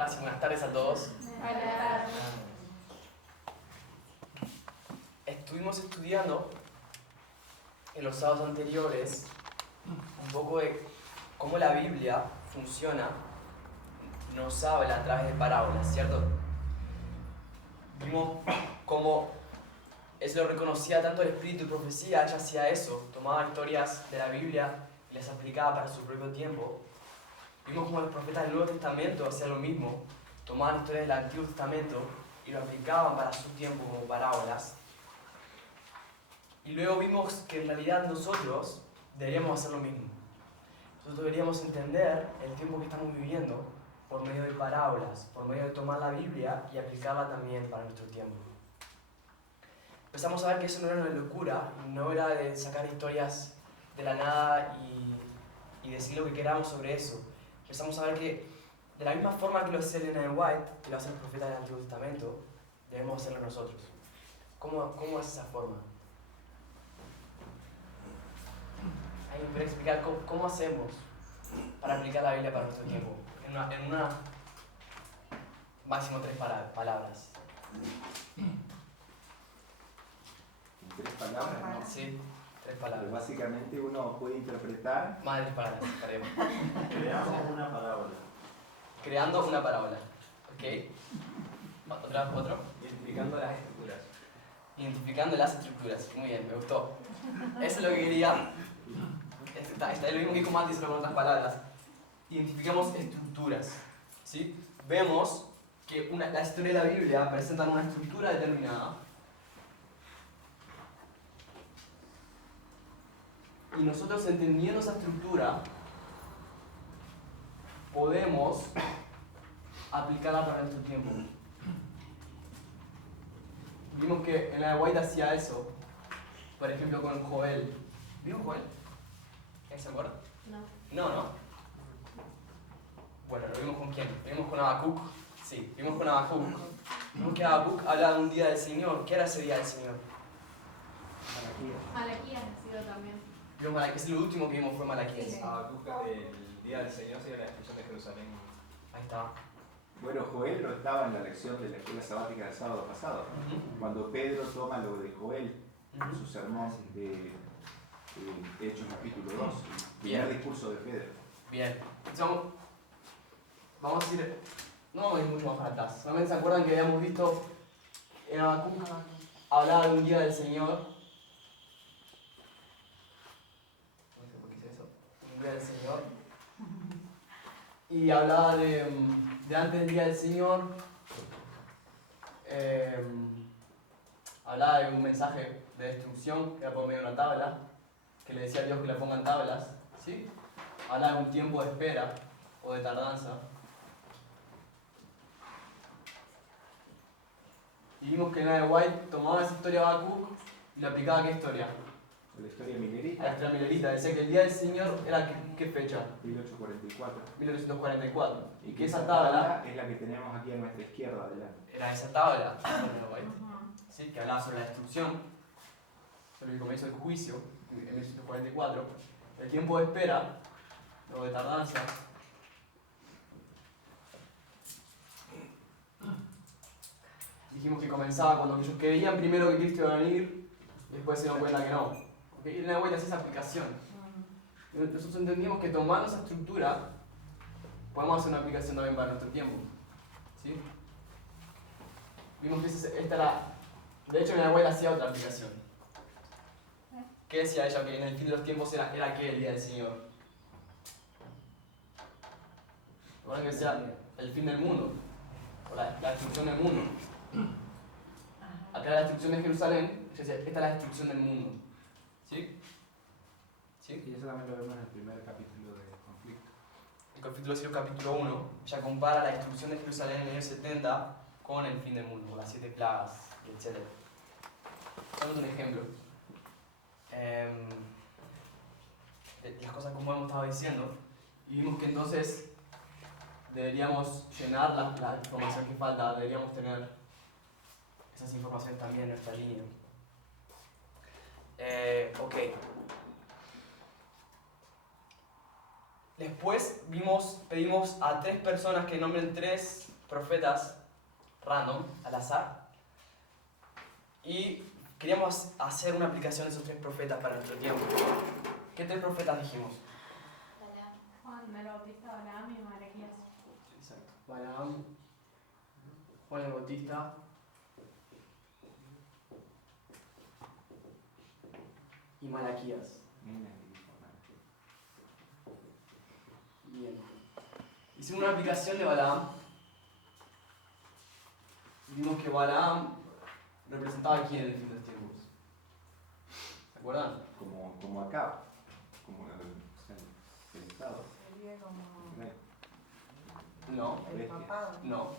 Ahora sí, buenas tardes a todos. Estuvimos estudiando en los sábados anteriores un poco de cómo la Biblia funciona, nos habla a través de parábolas, ¿cierto? Vimos cómo eso lo reconocía tanto el espíritu y profecía, ella hacía eso, tomaba historias de la Biblia y las aplicaba para su propio tiempo. Vimos cómo los profetas del Nuevo Testamento hacían lo mismo, tomaban historias del Antiguo Testamento y lo aplicaban para su tiempo como parábolas. Y luego vimos que en realidad nosotros deberíamos hacer lo mismo. Nosotros deberíamos entender el tiempo que estamos viviendo por medio de parábolas, por medio de tomar la Biblia y aplicarla también para nuestro tiempo. Empezamos a ver que eso no era una locura, no era de sacar historias de la nada y decir lo que queramos sobre eso. Empezamos a ver que de la misma forma que lo hacía Elena de White, que lo hacen los profetas del Antiguo Testamento, debemos hacerlo nosotros. ¿Cómo es esa forma? Ahí me puede explicar cómo hacemos para aplicar la Biblia para nuestro tiempo. En una máximo 3 palabras. ¿Tres palabras? No. Sí, 3 Pero palabras. básicamente uno puede interpretar. Más de 3 palabras, creo. Creamos una parábola. Creando una parábola. ¿Ok? ¿Otro? Identificando las estructuras. Identificando las estructuras. Muy bien, me gustó. Eso es lo que quería. Está lo mismo que dijo Mati, solo con otras palabras. Identificamos estructuras. ¿Sí? Vemos que las historias de la Biblia presentan una estructura determinada. Y nosotros, entendiendo esa estructura, podemos aplicarla para nuestro tiempo. Vimos que en la de White hacía eso, por ejemplo con Joel. ¿Vimos Joel? ¿Quién se acuerda? No. Bueno, ¿lo vimos con quién? ¿Lo vimos con Habacuc? Sí, vimos con Habacuc. Vimos que Habacuc habla de un día del Señor. ¿Qué era ese día del Señor? Malaquías ha sido también. Vimos Malaquías, el último que vimos fue Malaquías. Sí. Habacuc, el día del Señor sería la destrucción de Jerusalén. Ahí está. Bueno, Joel no estaba en la lección de la escuela sabática del sábado pasado. Cuando Pedro toma lo de Joel, su sermón de Hechos capítulo 2, el primer discurso de Pedro. Bien. Entonces vamos a ir, no vamos a ir mucho más para atrás. Solamente se acuerdan que habíamos visto en Habacuc hablaba de un día del Señor. No sé por qué hice eso. Un día del Señor. Y hablaba de antes del día del Señor. Hablaba de un mensaje de destrucción que era por medio de una tabla, que le decía a Dios que le pongan tablas. ¿Sí? Hablaba de un tiempo de espera o de tardanza. Y vimos que Elena de White tomaba esa historia de Habacuc y la aplicaba a qué historia? La historia A la milerita, historia milerita. Decía que el día del Señor era ¿qué fecha? 1844. 1844. Y que esa esa tabla es la que tenemos aquí a nuestra izquierda adelante. era esa tabla de Elena de White. ¿Sí? Que hablaba sobre la destrucción, sobre el comienzo del juicio en 1844, el tiempo de espera o de tardanza. Dijimos que comenzaba cuando ellos creían primero que Cristo iba a venir y después se dieron cuenta que no. ¿Okay? Y Elena de White hacía esa aplicación. Nosotros entendimos que tomando esa estructura podemos hacer una aplicación también para nuestro tiempo. ¿Sí? Vimos que esta era. De hecho, Elena de White hacía otra aplicación. ¿Qué decía ella? Que en el fin de los tiempos era que el día del Señor. ¿Recuerdan que decía el fin del mundo? O la destrucción del mundo. Acá era la destrucción de Jerusalén, ella decía, esta es la destrucción del mundo. ¿Sí? ¿Sí? Y eso también lo vemos en el primer capítulo de Conflicto. El capítulo 0, capítulo 1, ella compara la destrucción de Jerusalén en el año 70 con el fin del mundo, con las 7 plagas, etc. Damos un ejemplo. Las cosas como hemos estado diciendo, y vimos que entonces deberíamos llenar la información que falta, deberíamos tener esas informaciones también en nuestra línea. Ok. Después pedimos a 3 personas que nombren 3 profetas random, al azar, y queríamos hacer una aplicación de esos 3 profetas para nuestro tiempo. ¿Qué 3 profetas dijimos? Juan el Bautista, Balaam y Malaquías. Exacto. Balaam, Juan el Bautista y Malaquías. Bien. Hicimos una aplicación de Balaam. Vimos que Balaam representaba a quién en el fin de los tiempos. ¿Se acuerdan? Como acá, como el Estado. Sería como No, el papado. no,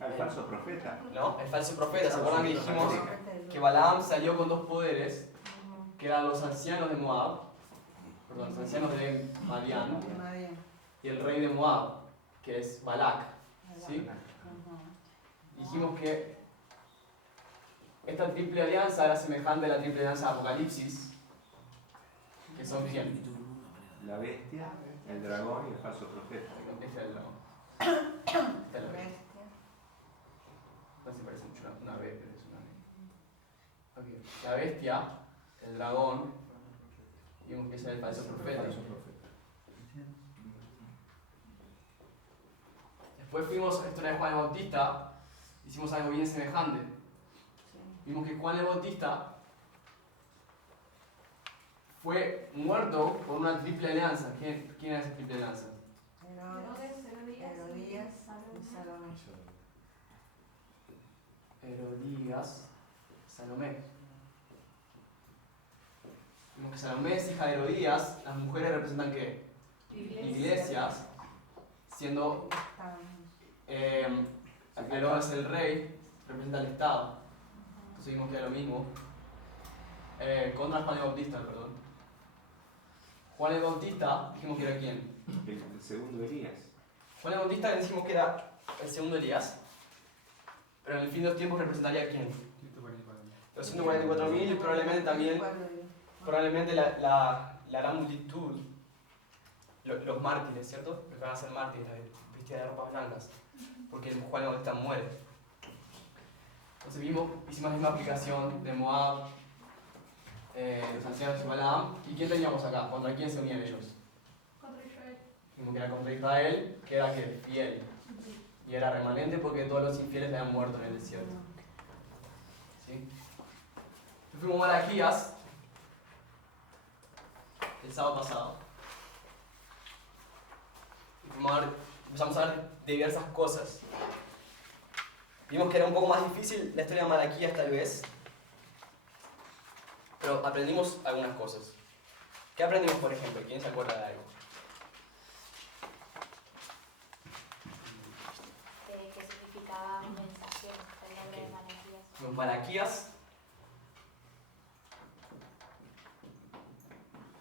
El falso profeta. no, el falso profeta. ¿Se acuerdan que dijimos que Balaam salió con 2 poderes, que eran los ancianos de Moab, perdón, los ancianos de Madián, y el rey de Moab, que es Balak? ¿Sí? Dijimos que esta triple alianza era semejante a la triple alianza de Apocalipsis, que son quién? La bestia, el dragón y el falso profeta. Este es el dragón. Esta es la bestia. Bestia. No se parece mucho a una B, pero es una B. Ok. La bestia, el dragón, vimos que ese era el falso profeta. Después fuimos a la historia de Juan el Bautista, hicimos algo bien semejante. Vimos que Juan el Bautista fue muerto por una triple alianza. ¿Quién era esa triple alianza? Herodías y Salomé. Herodías, Salomé. Vimos que Salomé es hija de Herodías. Las mujeres representan ¿qué? Iglesias, siendo Herodes es el rey, representa el Estado. Entonces vimos que era lo mismo. Contra Juan el Bautista, perdón. Juan el Bautista, dijimos que era quién. El segundo Elías. Juan el Bautista dijimos que era el segundo Elías, pero en el fin de los tiempos representaría a quién. Los 144.000 y probablemente también, probablemente la gran multitud, los mártires, ¿cierto? Los que van a ser mártires, vestidas de ropas blancas, porque Juan el Bautista muere. Entonces hicimos la misma aplicación de Moab, los ancianos de Balaam. ¿Y quién teníamos acá? ¿Contra quién se unían ellos? Contra Israel. Dijimos que era contra Israel, que era que fiel. Y era remanente porque todos los infieles habían muerto en el desierto. ¿Sí? Después fuimos a Malaquías el sábado pasado. Y empezamos a ver de diversas cosas. Vimos que era un poco más difícil la historia de Malaquías tal vez, pero aprendimos algunas cosas. ¿Qué aprendimos, por ejemplo? ¿Quién se acuerda de algo? ¿Qué significaba mensajero? El nombre de Malaquías. Los Malaquías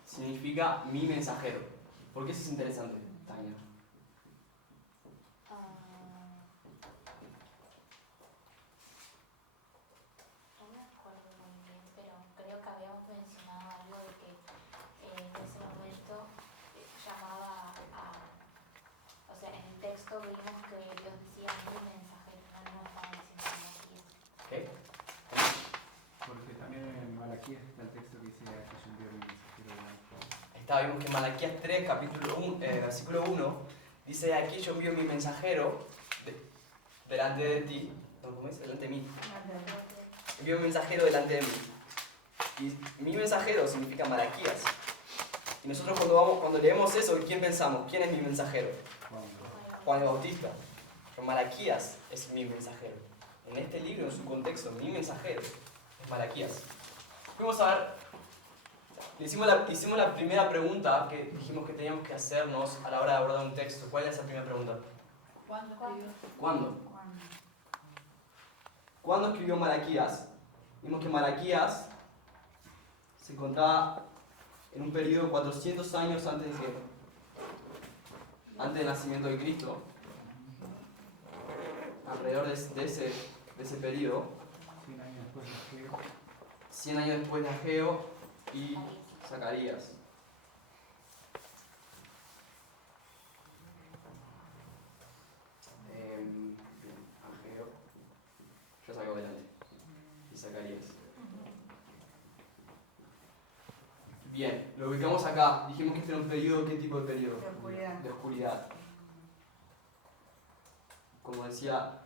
significa mi mensajero. ¿Por qué eso es interesante, Tania? No me acuerdo muy bien, pero creo que habíamos mencionado algo de que en ese momento llamaba o sea, en el texto vimos que Dios decía mi mensajero, no estaba diciendo Malaquías. ¿Okay? Porque también en Malaquías está el texto que dice que es un Dios mensajero de la Vimos que en Malaquías 3, versículo 1, dice: aquí yo envío mi mensajero delante de ti. No, ¿cómo es? Delante de mí. Envío mi mensajero delante de mí. Y mi mensajero significa Malaquías. Y nosotros cuando leemos eso, ¿quién pensamos? ¿Quién es mi mensajero? Juan el Bautista. Pero Malaquías es mi mensajero. En este libro, en su contexto, mi mensajero es Malaquías. Vamos a ver. Hicimos la primera pregunta que dijimos que teníamos que hacernos a la hora de abordar un texto. ¿Cuál es esa primera pregunta? ¿Cuándo escribió? ¿Cuándo? ¿Cuándo escribió Malaquías? Vimos que Malaquías se encontraba en un periodo de 400 años antes del nacimiento de Cristo. Alrededor de ese periodo. 100 años después de Ageo. 100 años después de Ageo y Zacarías. acá? Dijimos que este era un periodo, ¿qué tipo de periodo? De oscuridad. De oscuridad. Como decía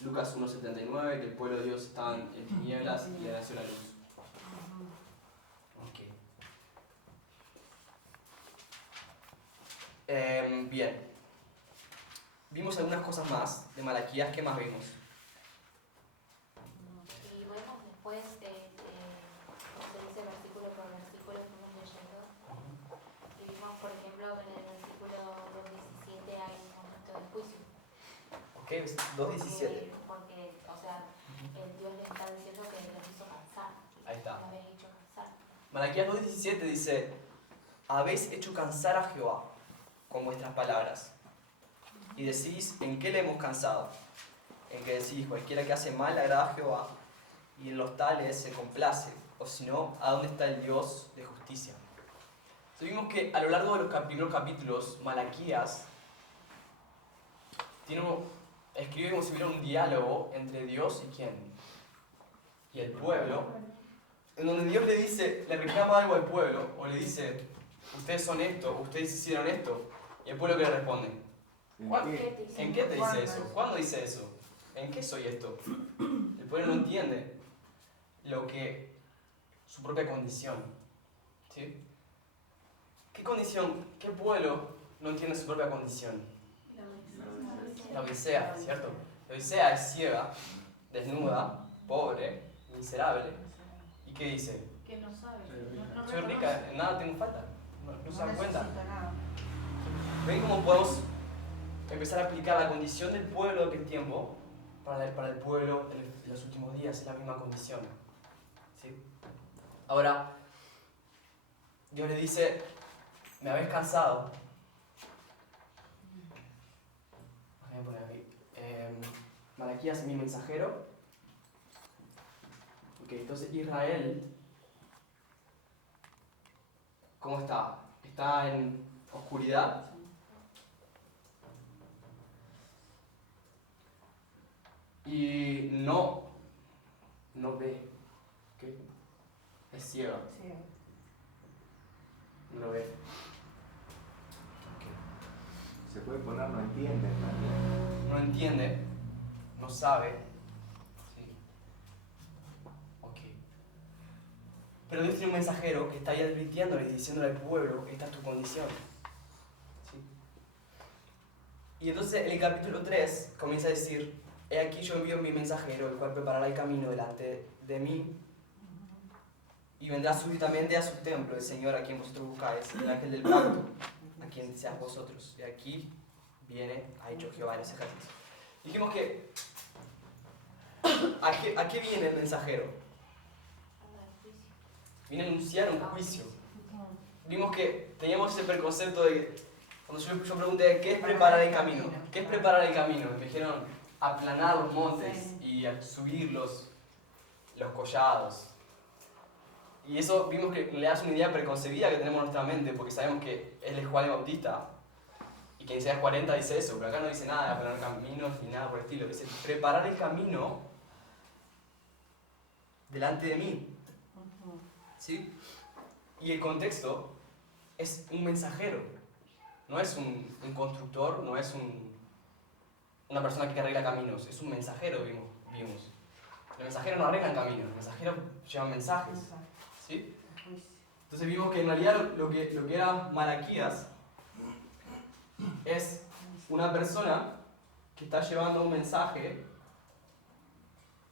Lucas 1:79, que el pueblo de Dios estaba en tinieblas y le nació la luz. Ok. Bien. Vimos algunas cosas más de Malaquías. ¿Qué más vimos? Y bueno, después se dice versículo por versículo, fuimos leyendo. Y vimos, por ejemplo, en el versículo 2:17 hay un momento de juicio. Ok, 2:17. Porque, o sea, Dios le está diciendo que los hizo cansar. Ahí está. Lo habéis hecho cansar. Malaquías 2:17 dice: habéis hecho cansar a Jehová con vuestras palabras. Y decís: ¿en qué le hemos cansado? En que decís: cualquiera que hace mal agrada a Jehová, y en los tales se complace. O si no, ¿a dónde está el Dios de justicia? Entonces vimos que a lo largo de los primeros capítulos, Malaquías escribe como si hubiera un diálogo entre Dios y ¿quién? Y el pueblo, en donde Dios le reclama algo al pueblo, o le dice: ustedes son esto, ustedes hicieron esto, y el pueblo que le responde: ¿en qué te dice eso? ¿Cuándo dice eso? ¿En qué soy esto? El pueblo no entiende su propia condición. ¿Sí? ¿Qué condición? ¿Qué pueblo no entiende su propia condición? La Odisea, ¿cierto? La Odisea es ciega, desnuda, pobre, miserable. ¿Y qué dice? Que no sabe. No Soy rica, en nada tengo falta. No se dan cuenta. necesito nada. ¿Ven cómo podemos empezar a aplicar la condición del pueblo de aquel tiempo para el pueblo de los últimos días? Es la misma condición. ¿Sí? Ahora, Dios le dice: me habéis cansado. Déjame poner aquí. Malaquías es mi mensajero. Ok, entonces Israel, ¿cómo está? Está en oscuridad. Y no ve. ¿Qué? Es ciega. Sí. No lo ve. Se puede poner no entiende también. No entiende. No sabe. Sí. Ok. Pero Dios tiene un mensajero que está ahí advirtiéndole y diciéndole al pueblo: esta es tu condición. ¿Sí? Y entonces en el capítulo 3 comienza a decir: he aquí yo envío mi mensajero, el cual preparará el camino delante de mí. Y vendrá súbitamente a su templo el Señor a quien vosotros buscáis, el ángel del pacto, a quien seas vosotros. Y aquí viene, ha dicho Jehová en ese ejército. Dijimos que, ¿a qué viene el mensajero? Viene a anunciar un juicio. Vimos que teníamos ese preconcepto de, cuando yo pregunté: ¿qué es preparar el camino? ¿Qué es preparar el camino? Me dijeron: aplanar los montes y subir los collados. Y eso vimos que le das una idea preconcebida que tenemos en nuestra mente, porque sabemos que él es Juan el Bautista y que en Isaías 40 dice eso, pero acá no dice nada de aplanar caminos ni nada por el estilo. Dice: preparar el camino delante de mí. ¿Sí? Y el contexto es un mensajero, no es un constructor, no es una persona que arregla caminos, es un mensajero, vimos. El mensajero no arregla caminos, el mensajero lleva mensajes. ¿Sí? Entonces vimos que en realidad lo que era Malaquías es una persona que está llevando un mensaje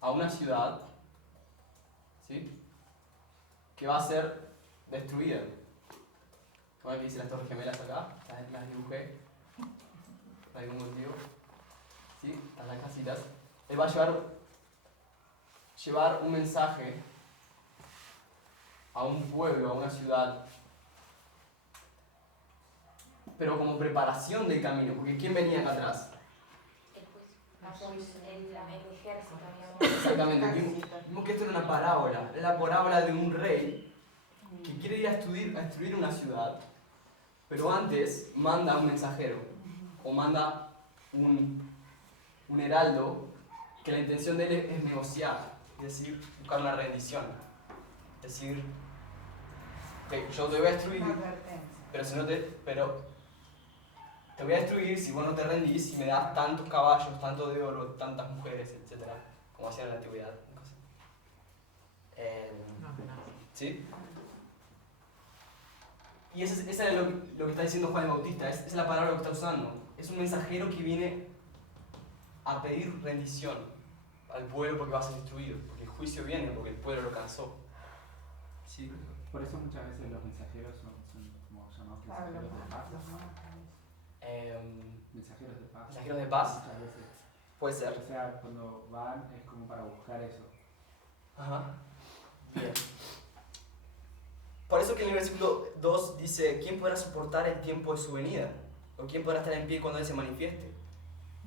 a una ciudad, ¿sí?, que va a ser destruida. ¿Cómo es que dice las Torres Gemelas acá? Las dibujé por algún motivo. ¿Sí? Están las casitas. Él va a llevar un mensaje a un pueblo, a una ciudad, pero como preparación del camino, porque ¿quién venía acá atrás? El ejército, habíamos. Exactamente, vimos que esto era una parábola, es la parábola de un rey que quiere ir a destruir una ciudad, pero antes manda un mensajero, o manda un heraldo, que la intención de él es negociar, es decir, buscar una rendición, es decir, Ok, yo te voy a destruir, Una advertencia. pero te voy a destruir si vos no te rendís y me das tantos caballos, tanto de oro, tantas mujeres, etc. Como hacían en la antigüedad. ¿Sí? Y eso es lo que está diciendo Juan el Bautista, esa es la palabra que está usando. Es un mensajero que viene a pedir rendición al pueblo porque va a ser destruido, porque el juicio viene, porque el pueblo lo cansó. ¿Sí? Por eso muchas veces los mensajeros son como llamados Claro, mensajeros de paz. los monjes. Mensajeros de paz. Mensajeros de paz, Muchas veces. puede ser. O sea, cuando van es como para buscar eso. Ajá. Bien. Por eso que en el versículo 2 dice, ¿quién podrá soportar el tiempo de su venida? ¿O quién podrá estar en pie cuando Él se manifieste?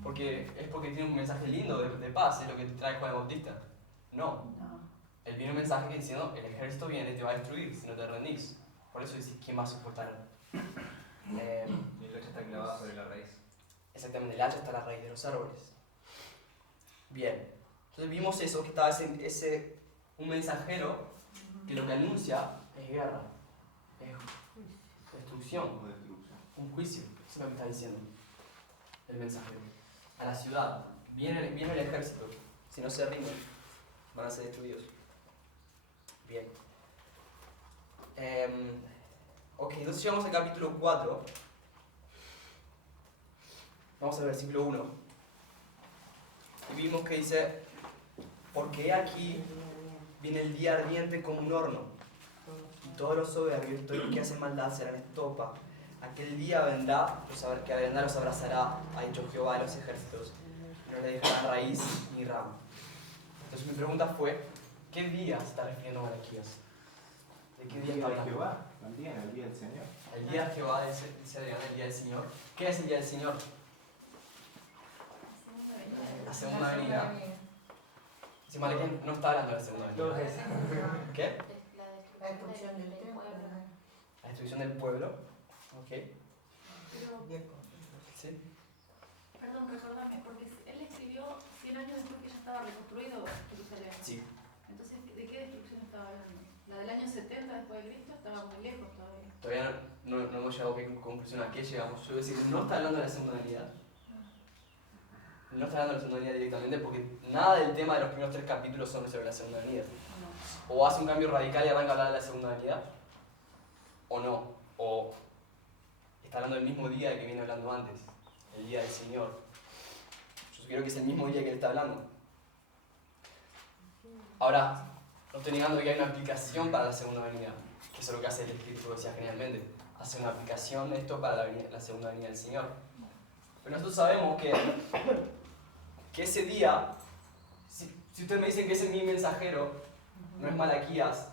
Porque tiene un mensaje lindo de paz, es lo que te trae Juan el Bautista. No. No. Él viene un mensaje diciendo, el ejército viene y te va a destruir si no te rendís. Por eso dice, ¿quién va a soportar? Y el hacha está clavada sobre la raíz. Exactamente, el hacha está a la raíz de los árboles. Bien. Entonces vimos eso, que estaba un mensajero que lo que anuncia es guerra, es destrucción, O destrucción. un juicio. Eso es lo que está diciendo el mensajero. A la ciudad, viene el ejército. Si no se rinden, van a ser destruidos. Bien. Ok, entonces llegamos al capítulo 4. Vamos al versículo 1. Y vimos que dice, porque aquí viene el día ardiente como un horno, y todos los soberbios, todos los que hacen maldad serán estopa. Aquel día vendrá, que vendrá los abrazará, ha dicho Jehová de los ejércitos, y no le dejará raíz ni rama. Entonces mi pregunta fue, ¿qué día se está refiriendo Malaquías? ¿De qué día El está día de hablando? Jehová, también el día del Señor. El día de Jehová, dice Adrián, el día del Señor. ¿Qué es el día del Señor? La segunda venida. Si Malaquías no está hablando de la segunda venida. ¿Qué? La destrucción del templo. La destrucción del pueblo. Ok. Pero, Sí. perdón, recordame, porque él escribió 100 años después que ya estaba reconstruido Jerusalén. Sí. Entonces, ¿de qué destrucción estaba hablando? ¿La del año 70 después de Cristo? Estaba muy lejos todavía. Todavía no hemos llegado a qué conclusión, a qué llegamos. Yo voy a decir, no está hablando de la segunda venida. No está hablando de la segunda venida directamente porque nada del tema de los primeros 3 capítulos son sobre la segunda venida. O hace un cambio radical y arranca a hablar de la segunda venida, o no. O está hablando del mismo día que viene hablando antes, el día del Señor. Yo sugiero que es el mismo día que él está hablando. Ahora, no estoy negando que hay una aplicación para la segunda venida, que eso es lo que hace el Espíritu, decía generalmente. Hace una aplicación de esto para la segunda venida del Señor. Pero nosotros sabemos que ese día, si ustedes me dicen que ese es mi mensajero, no es Malaquías,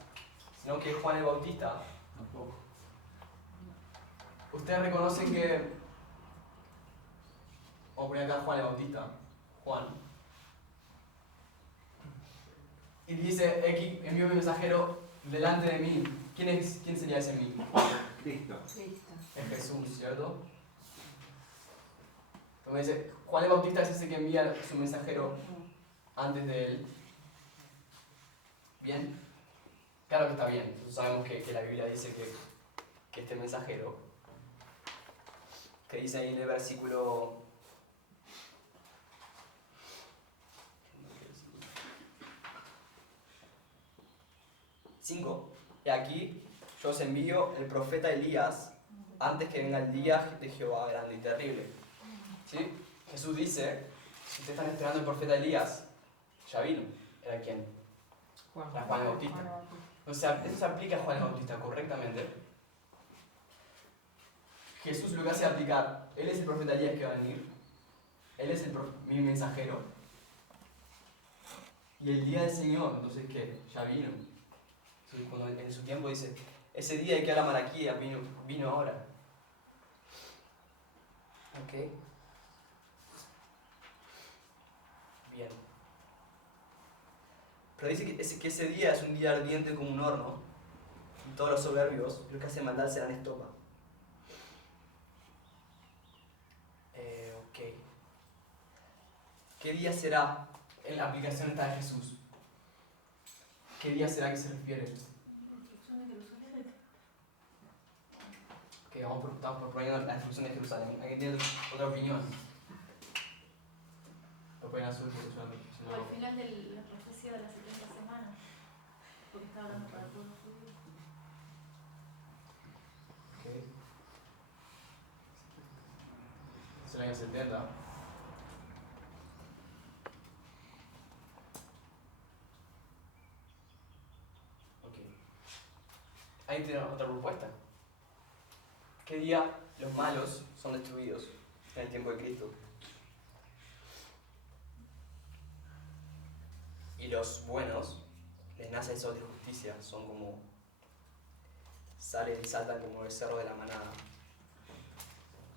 sino que es Juan el Bautista, Tampoco. ustedes reconocen que... Vamos a poner acá Juan el Bautista. Juan. Y dice, aquí envío mi mensajero delante de mí. ¿Quién sería ese mí? Cristo. Listo. Es Jesús, ¿cierto? Entonces dice, Juan el Bautista es ese que envía su mensajero antes de él. ¿Bien? Claro que está bien. Nosotros sabemos que la Biblia dice que este mensajero, que dice ahí en el versículo 5, y aquí yo os envío el profeta Elías antes que venga el día de Jehová grande y terrible. ¿Sí? Jesús dice, si ustedes están esperando el profeta Elías, ya vino. ¿Era quién? Era Juan el Bautista. O sea, eso se aplica a Juan el Bautista correctamente. Jesús lo que hace es aplicar, Él es el profeta Elías que va a venir, Él es mi mensajero, y el día del Señor, entonces ¿qué? Ya vino. Entonces, cuando en su tiempo dice, ese día de que habla Malaquías vino ahora. ¿Ok? Bien. Pero dice que ese día es un día ardiente como un horno, y todos los soberbios, los que hacen maldad serán estopa. Ok. ¿Qué día será en la aplicación esta de Jesús? ¿Qué día será que se refiere? ¿La destrucción de Jerusalén? Ok, estamos proponiendo la destrucción de Jerusalén. ¿Alguien tiene otra opinión? Lo pueden azul porque O al final de la profecía de las 70 semanas, porque está hablando para el pueblo judío. Ok. Es el año 70. Ok. Ahí tiene otra propuesta. ¿Qué día los malos son destruidos en el tiempo de Cristo? Y los buenos les nace el sol de justicia, son como salen y saltan como el cerro de la manada.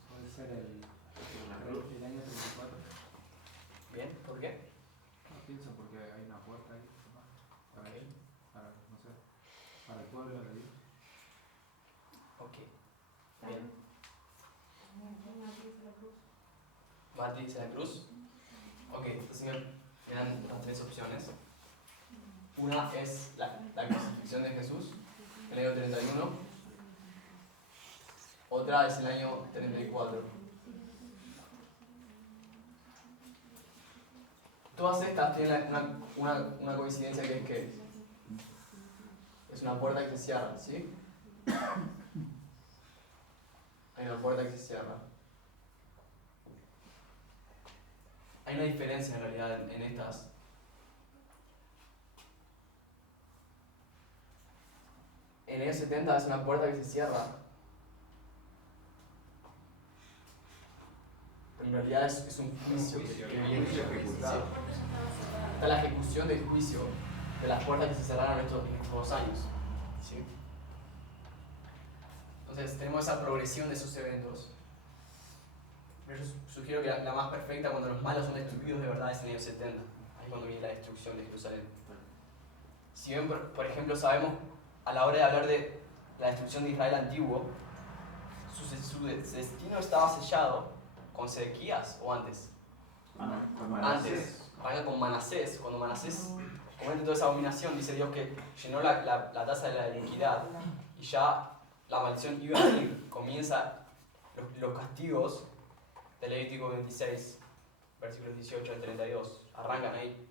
Puede ser el año 34. ¿Bien? ¿Por qué? No pienso porque hay una puerta ahí para Ok. él, no sé, para el pueblo de Dios. Ok. Bien. Mati dice la cruz. Ok, entonces me dan las tres opciones. Una es la crucifixión de Jesús, el año 31. Otra es el año 34. Todas estas tienen una coincidencia que es que es una puerta que se cierra, ¿sí? Hay una puerta que se cierra. Hay una diferencia en realidad en estas. En el año 70 es una puerta que se cierra. Pero en realidad es un juicio que viene. Juicio ejecutado. Sí. Está la ejecución del juicio de las puertas que se cerraron en estos 2 años. ¿Sí? Entonces tenemos esa progresión de esos eventos. Yo sugiero que la más perfecta cuando los malos son destruidos de verdad es en el año 70. Ahí es cuando viene la destrucción de Jerusalén. Si bien, por ejemplo, sabemos a la hora de hablar de la destrucción de Israel antiguo, su destino estaba sellado con Sedequías o antes. Antes, arranca con Manasés. Cuando Manasés comete toda esa abominación, dice Dios que llenó la tasa de la iniquidad y ya la maldición iba a venir. Comienza los castigos de Levítico 26, versículos 18 al 32. Arrancan ahí.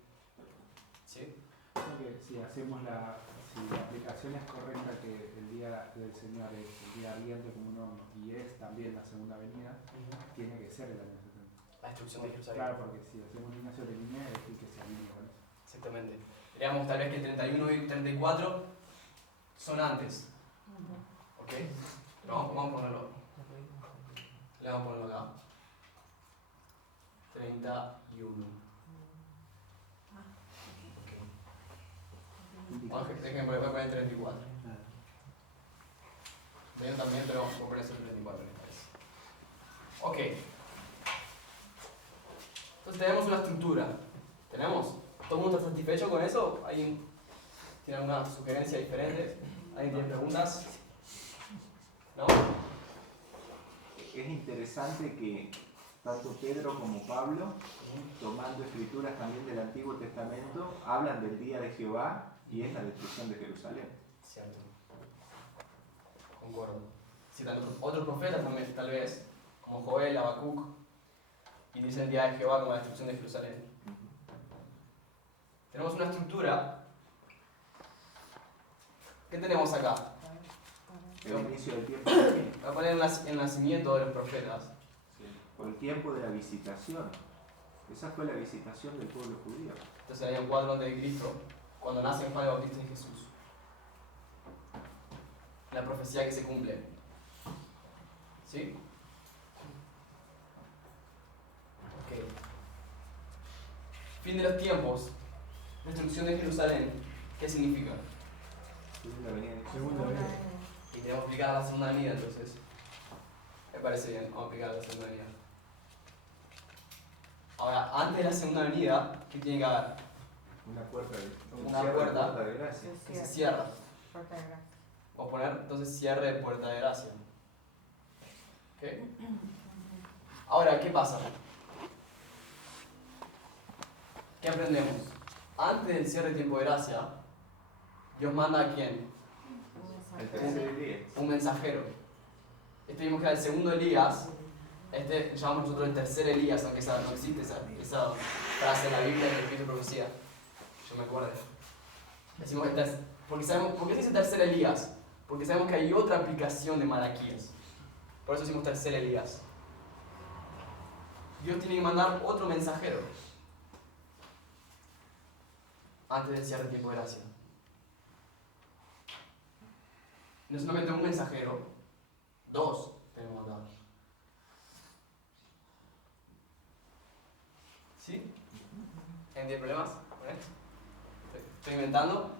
¿Sí? Creo que si la aplicación es correcta, que el día del Señor es el día ardiente como un horno y es también la segunda venida, tiene que ser el año 70. La destrucción de Jerusalén. Claro, porque si hacemos Ignacio de línea es decir que se alinea con eso. Exactamente. Diríamos tal vez que el 31 y el 34 son antes. ¿Ok? Pero vamos a ponerlo. Le vamos a ponerlo acá. 31. Déjenme poner el 34. Yo también, pero voy a poner el 34 me parece. Ok. Entonces tenemos una estructura. ¿Tenemos? ¿Todo el mundo está satisfecho con eso? ¿Alguien tiene alguna sugerencia diferente? ¿Alguien tiene preguntas? ¿No? Es interesante que tanto Pedro como Pablo, tomando escrituras también del Antiguo Testamento, hablan del día de Jehová y es la destrucción de Jerusalén. Cierto. Concuerdo. Citan otros profetas también, tal vez, como Joel, Habacuc, y dicen el día de Jehová como la destrucción de Jerusalén. Tenemos una estructura. ¿Qué tenemos acá? El inicio del tiempo también. Voy a poner el nacimiento de los profetas. Por el tiempo de la visitación. Esa fue la visitación del pueblo judío. Entonces, el año 4 a.C., cuando nace Juan el Bautista y Jesús. La profecía que se cumple. ¿Sí? Ok. Fin de los tiempos. Destrucción de Jerusalén. ¿Qué significa? Segunda venida de Segunda venida. Y tenemos que aplicar a la segunda venida, entonces. Me parece bien, vamos a aplicar a la segunda venida. Ahora, antes de la segunda venida, ¿qué tiene que haber? una puerta de, Una cierre de puerta. de gracia. Que se cierra. Puerta de gracia. Vamos a poner entonces cierre de puerta de gracia. ¿Ok? Ahora, ¿qué pasa? ¿Qué aprendemos? Antes del cierre de tiempo de gracia, Dios manda a quién? El tercer día. Un mensajero. Vimos que era el segundo Elías. Lo llamamos nosotros el tercer Elías, aunque no existe esa frase en la Biblia del Espíritu de Profecía. Yo me acuerdo. Decimos ¿por qué se dice tercer Elías? Porque sabemos que hay otra aplicación de Malaquías. Por eso decimos tercer Elías. Dios tiene que mandar otro mensajero antes del cierre del tiempo de gracia. No solamente un mensajero, dos tenemos que mandar. ¿Sí? ¿Entienden problemas con esto? Estoy inventando.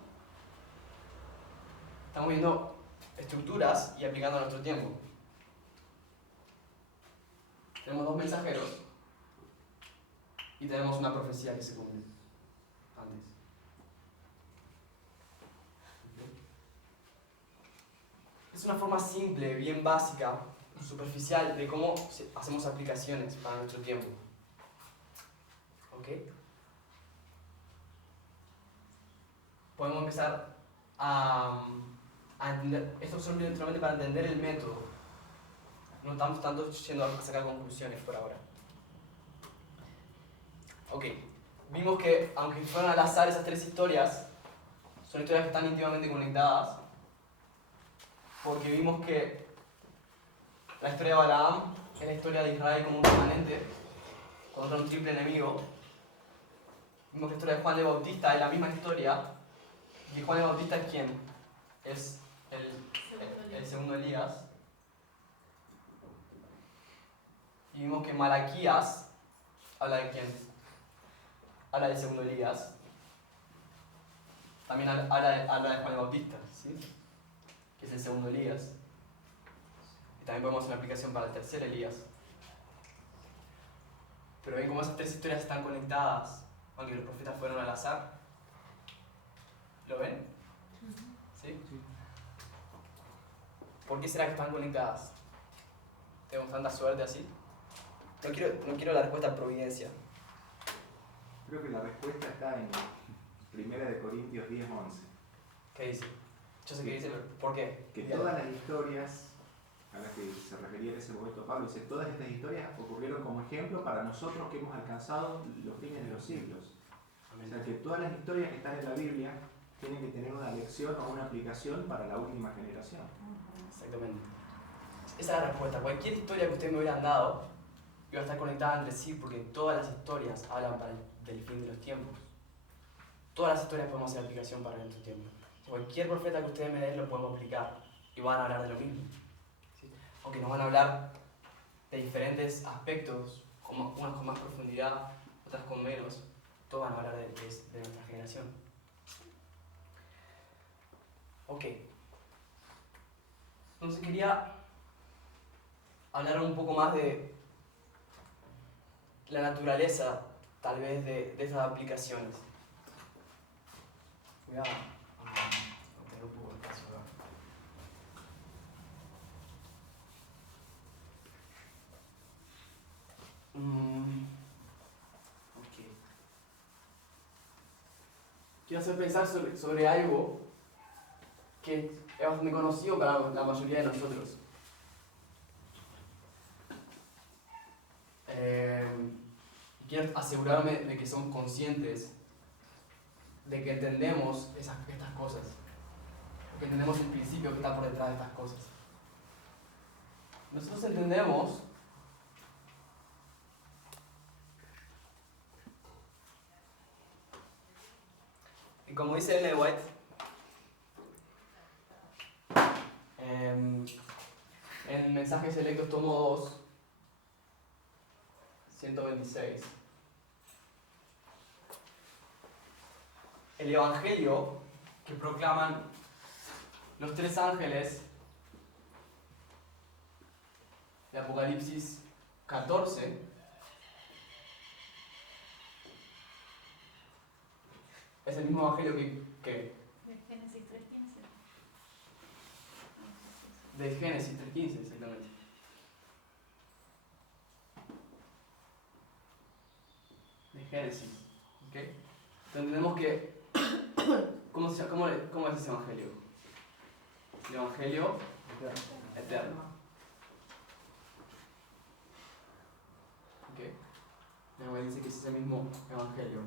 Estamos viendo estructuras y aplicando a nuestro tiempo. Tenemos dos mensajeros y tenemos una profecía que se cumple antes. Es una forma simple, bien básica, superficial de cómo hacemos aplicaciones para nuestro tiempo. ¿Ok? Podemos empezar a entender, esto es solamente para entender el método. No estamos tanto yendo a sacar conclusiones por ahora. Ok, vimos que aunque fueron al azar esas tres historias, son historias que están íntimamente conectadas, porque vimos que la historia de Balaam es la historia de Israel como un remanente contra un triple enemigo. Vimos que la historia de Juan el Bautista es la misma historia, y Juan el Bautista es ¿quién? Es el segundo Elías. Y vimos que Malaquías habla de quién? Habla del segundo Elías. También habla de Juan el Bautista, ¿sí? Que es el segundo Elías. Y también podemos hacer una aplicación para el tercer Elías. Pero ven cómo esas tres historias están conectadas, aunque los profetas fueron al azar. ¿Lo ven? ¿Sí? ¿Por qué será que están conectadas? ¿Tenemos tanta suerte así? No quiero la respuesta providencia. Creo que la respuesta está en 1 Corintios 10:11. ¿Qué dice? Yo sé qué dice, pero ¿por qué? Que todas las historias a las que se refería en ese momento Pablo, dice, todas estas historias ocurrieron como ejemplo para nosotros que hemos alcanzado los fines de los siglos. O sea que todas las historias que están en la Biblia tienen que tener una lección o una aplicación para la última generación. Exactamente. Esa es la respuesta. Cualquier historia que ustedes me hubieran dado iba a estar conectada entre sí, porque todas las historias hablan del fin de los tiempos. Todas las historias podemos hacer aplicación para nuestro tiempo. Cualquier profeta que ustedes me den lo podemos aplicar y van a hablar de lo mismo. ¿Sí? Aunque nos van a hablar de diferentes aspectos, unas con más profundidad, otras con menos, todos van a hablar de nuestra generación. Ok. Entonces quería hablar un poco más de la naturaleza, tal vez, de estas aplicaciones. Voy a obtener un poco de espacio acá. Ok. Quiero hacer pensar sobre algo que es bastante conocido para la mayoría de nosotros. Quiero asegurarme de que somos conscientes de que entendemos estas cosas, que entendemos el principio que está por detrás de estas cosas. Nosotros entendemos y, como dice Ellen White, en Mensajes Selectos tomo 2, 126, el evangelio que proclaman los tres ángeles de Apocalipsis 14 es el mismo evangelio que Génesis 3:15. de Génesis 3:15, exactamente. De Génesis, ¿ok? Entonces entendemos que ¿cómo es ese evangelio? El evangelio eterno. Me dice que es el mismo evangelio.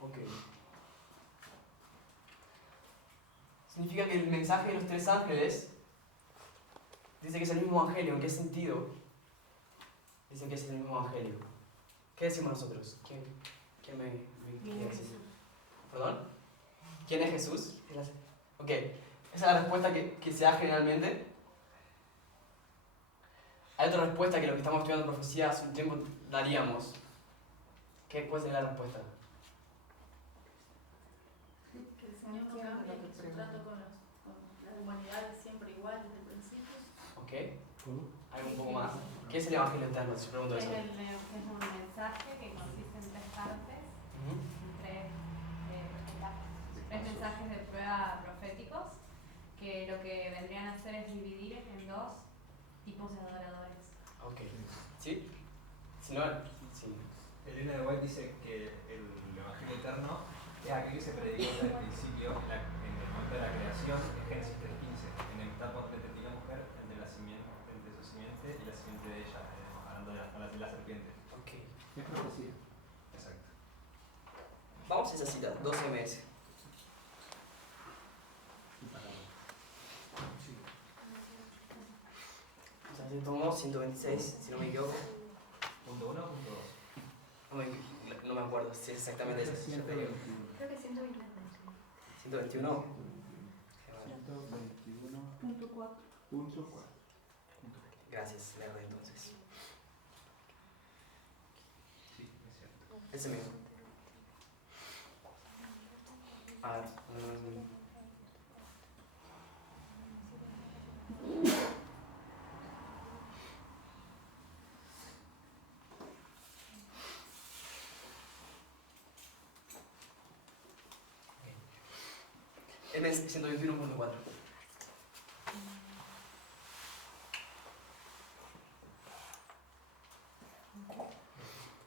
Ok. Significa que el mensaje de los tres ángeles dice que es el mismo evangelio. ¿En qué sentido? Dicen que es el mismo evangelio. ¿Qué decimos nosotros? ¿Quién me quiere decir? ¿Perdón? ¿Quién es Jesús? Ok. Esa es la respuesta que se da generalmente. Hay otra respuesta que lo que estamos estudiando en profecía hace un tiempo daríamos. ¿Cuál sería la respuesta? Que el Señor no cambia, que su trato con la humanidad es siempre igual desde el principio. Ok. ¿Algo un poco más? ¿Qué es el Evangelio eterno? Si pregunto eso. Es un mensaje que consiste en tres partes, tres mensajes de prueba proféticos, que lo que vendrían a hacer es dividir en dos tipos de adoradores. Ok. ¿Sí? Si no, sí. Elena de White dice que el Evangelio eterno es aquel que se predicó desde el principio, en el momento de la creación, en Génesis 3:15, en el etapa de la mujer, el de la simiente, entre su simiente y la simiente de ella, hablando de la serpiente. Ok. Es profecía. Exacto. Vamos a esa cita, 12 meses. O sea, si tomamos 126, si no me equivoco. ¿Punto 1 o punto 2? No me acuerdo si es exactamente eso. 121. Creo que 120. 121. 121.4. Gracias, le erré entonces. Sí, es cierto. Ese mismo. A ver. El mes 121.4.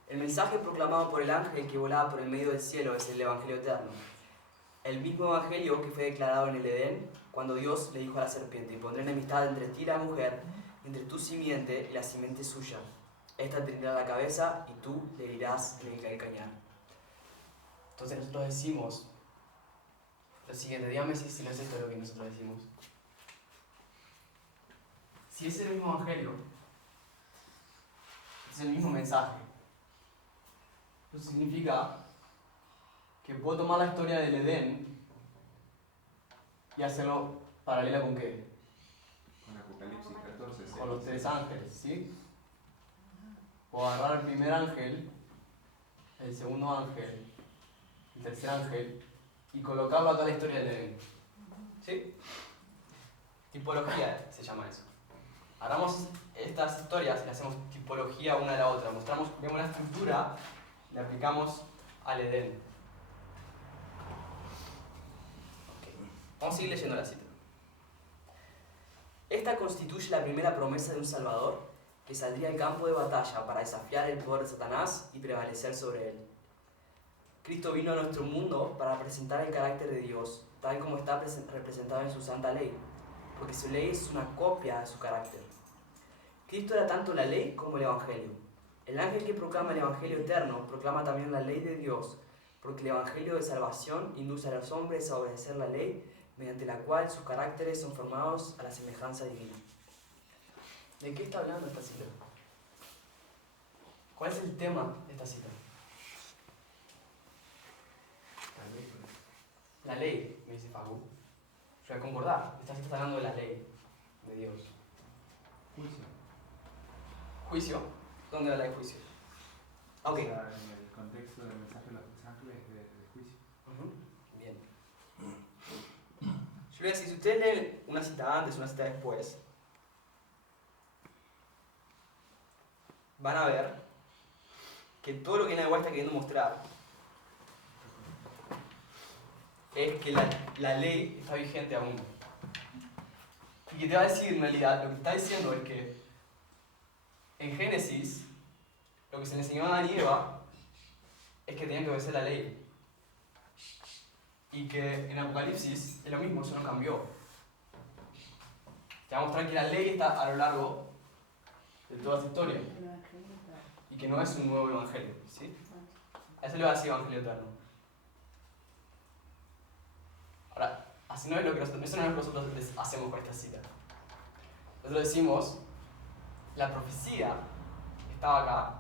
El mensaje proclamado por el ángel que volaba por el medio del cielo es el Evangelio eterno. El mismo Evangelio que fue declarado en el Edén cuando Dios le dijo a la serpiente: y pondré enemistad entre ti y la mujer, entre tu simiente y la simiente suya. Esta te herirá la cabeza y tú le herirás en el calcañar. Entonces nosotros decimos lo siguiente, dígame si no es esto lo que nosotros decimos. Si es el mismo Evangelio, es el mismo mensaje, eso significa que puedo tomar la historia del Edén y hacerlo paralela con qué? Con Apocalipsis 14. Con los tres ángeles, ¿sí? Puedo agarrar el primer ángel, el segundo ángel, el tercer ángel y colocarlo a toda la historia del Edén. ¿Sí? Tipología se llama eso. Agarramos estas historias y le hacemos tipología una de la otra. Vemos la estructura y la aplicamos al Edén. Okay. Vamos a seguir leyendo la cita. Esta constituye la primera promesa de un Salvador que saldría al campo de batalla para desafiar el poder de Satanás y prevalecer sobre él. Cristo vino a nuestro mundo para presentar el carácter de Dios, tal como está representado en su santa ley, porque su ley es una copia de su carácter. Cristo era tanto la ley como el Evangelio. El ángel que proclama el Evangelio eterno proclama también la ley de Dios, porque el Evangelio de salvación induce a los hombres a obedecer la ley, mediante la cual sus caracteres son formados a la semejanza divina. ¿De qué está hablando esta cita? ¿Cuál es el tema de esta cita? La ley, me dice Facu. Yo voy a concordar. Esta cita está hablando de la ley de Dios. Juicio. ¿Juicio? ¿Dónde va la de juicio? Ok. O sea, en el contexto del mensaje de los tres ángeles de juicio. Bien. Yo voy a decir, si ustedes leen una cita antes, una cita después, van a ver que todo lo que Elena de White está queriendo mostrar es que la ley está vigente aún. Y que te va a decir, en realidad, lo que está diciendo es que en Génesis, lo que se le enseñó a Adán y Eva es que tenían que obedecer la ley. Y que en Apocalipsis es lo mismo, eso no cambió. Te va a mostrar que la ley está a lo largo de toda esta historia y que no es un nuevo evangelio, ¿sí? A eso le va a decir evangelio eterno. Ahora, así no es lo que nosotros, eso no es lo que nosotros hacemos con esta cita. Nosotros decimos, la profecía estaba acá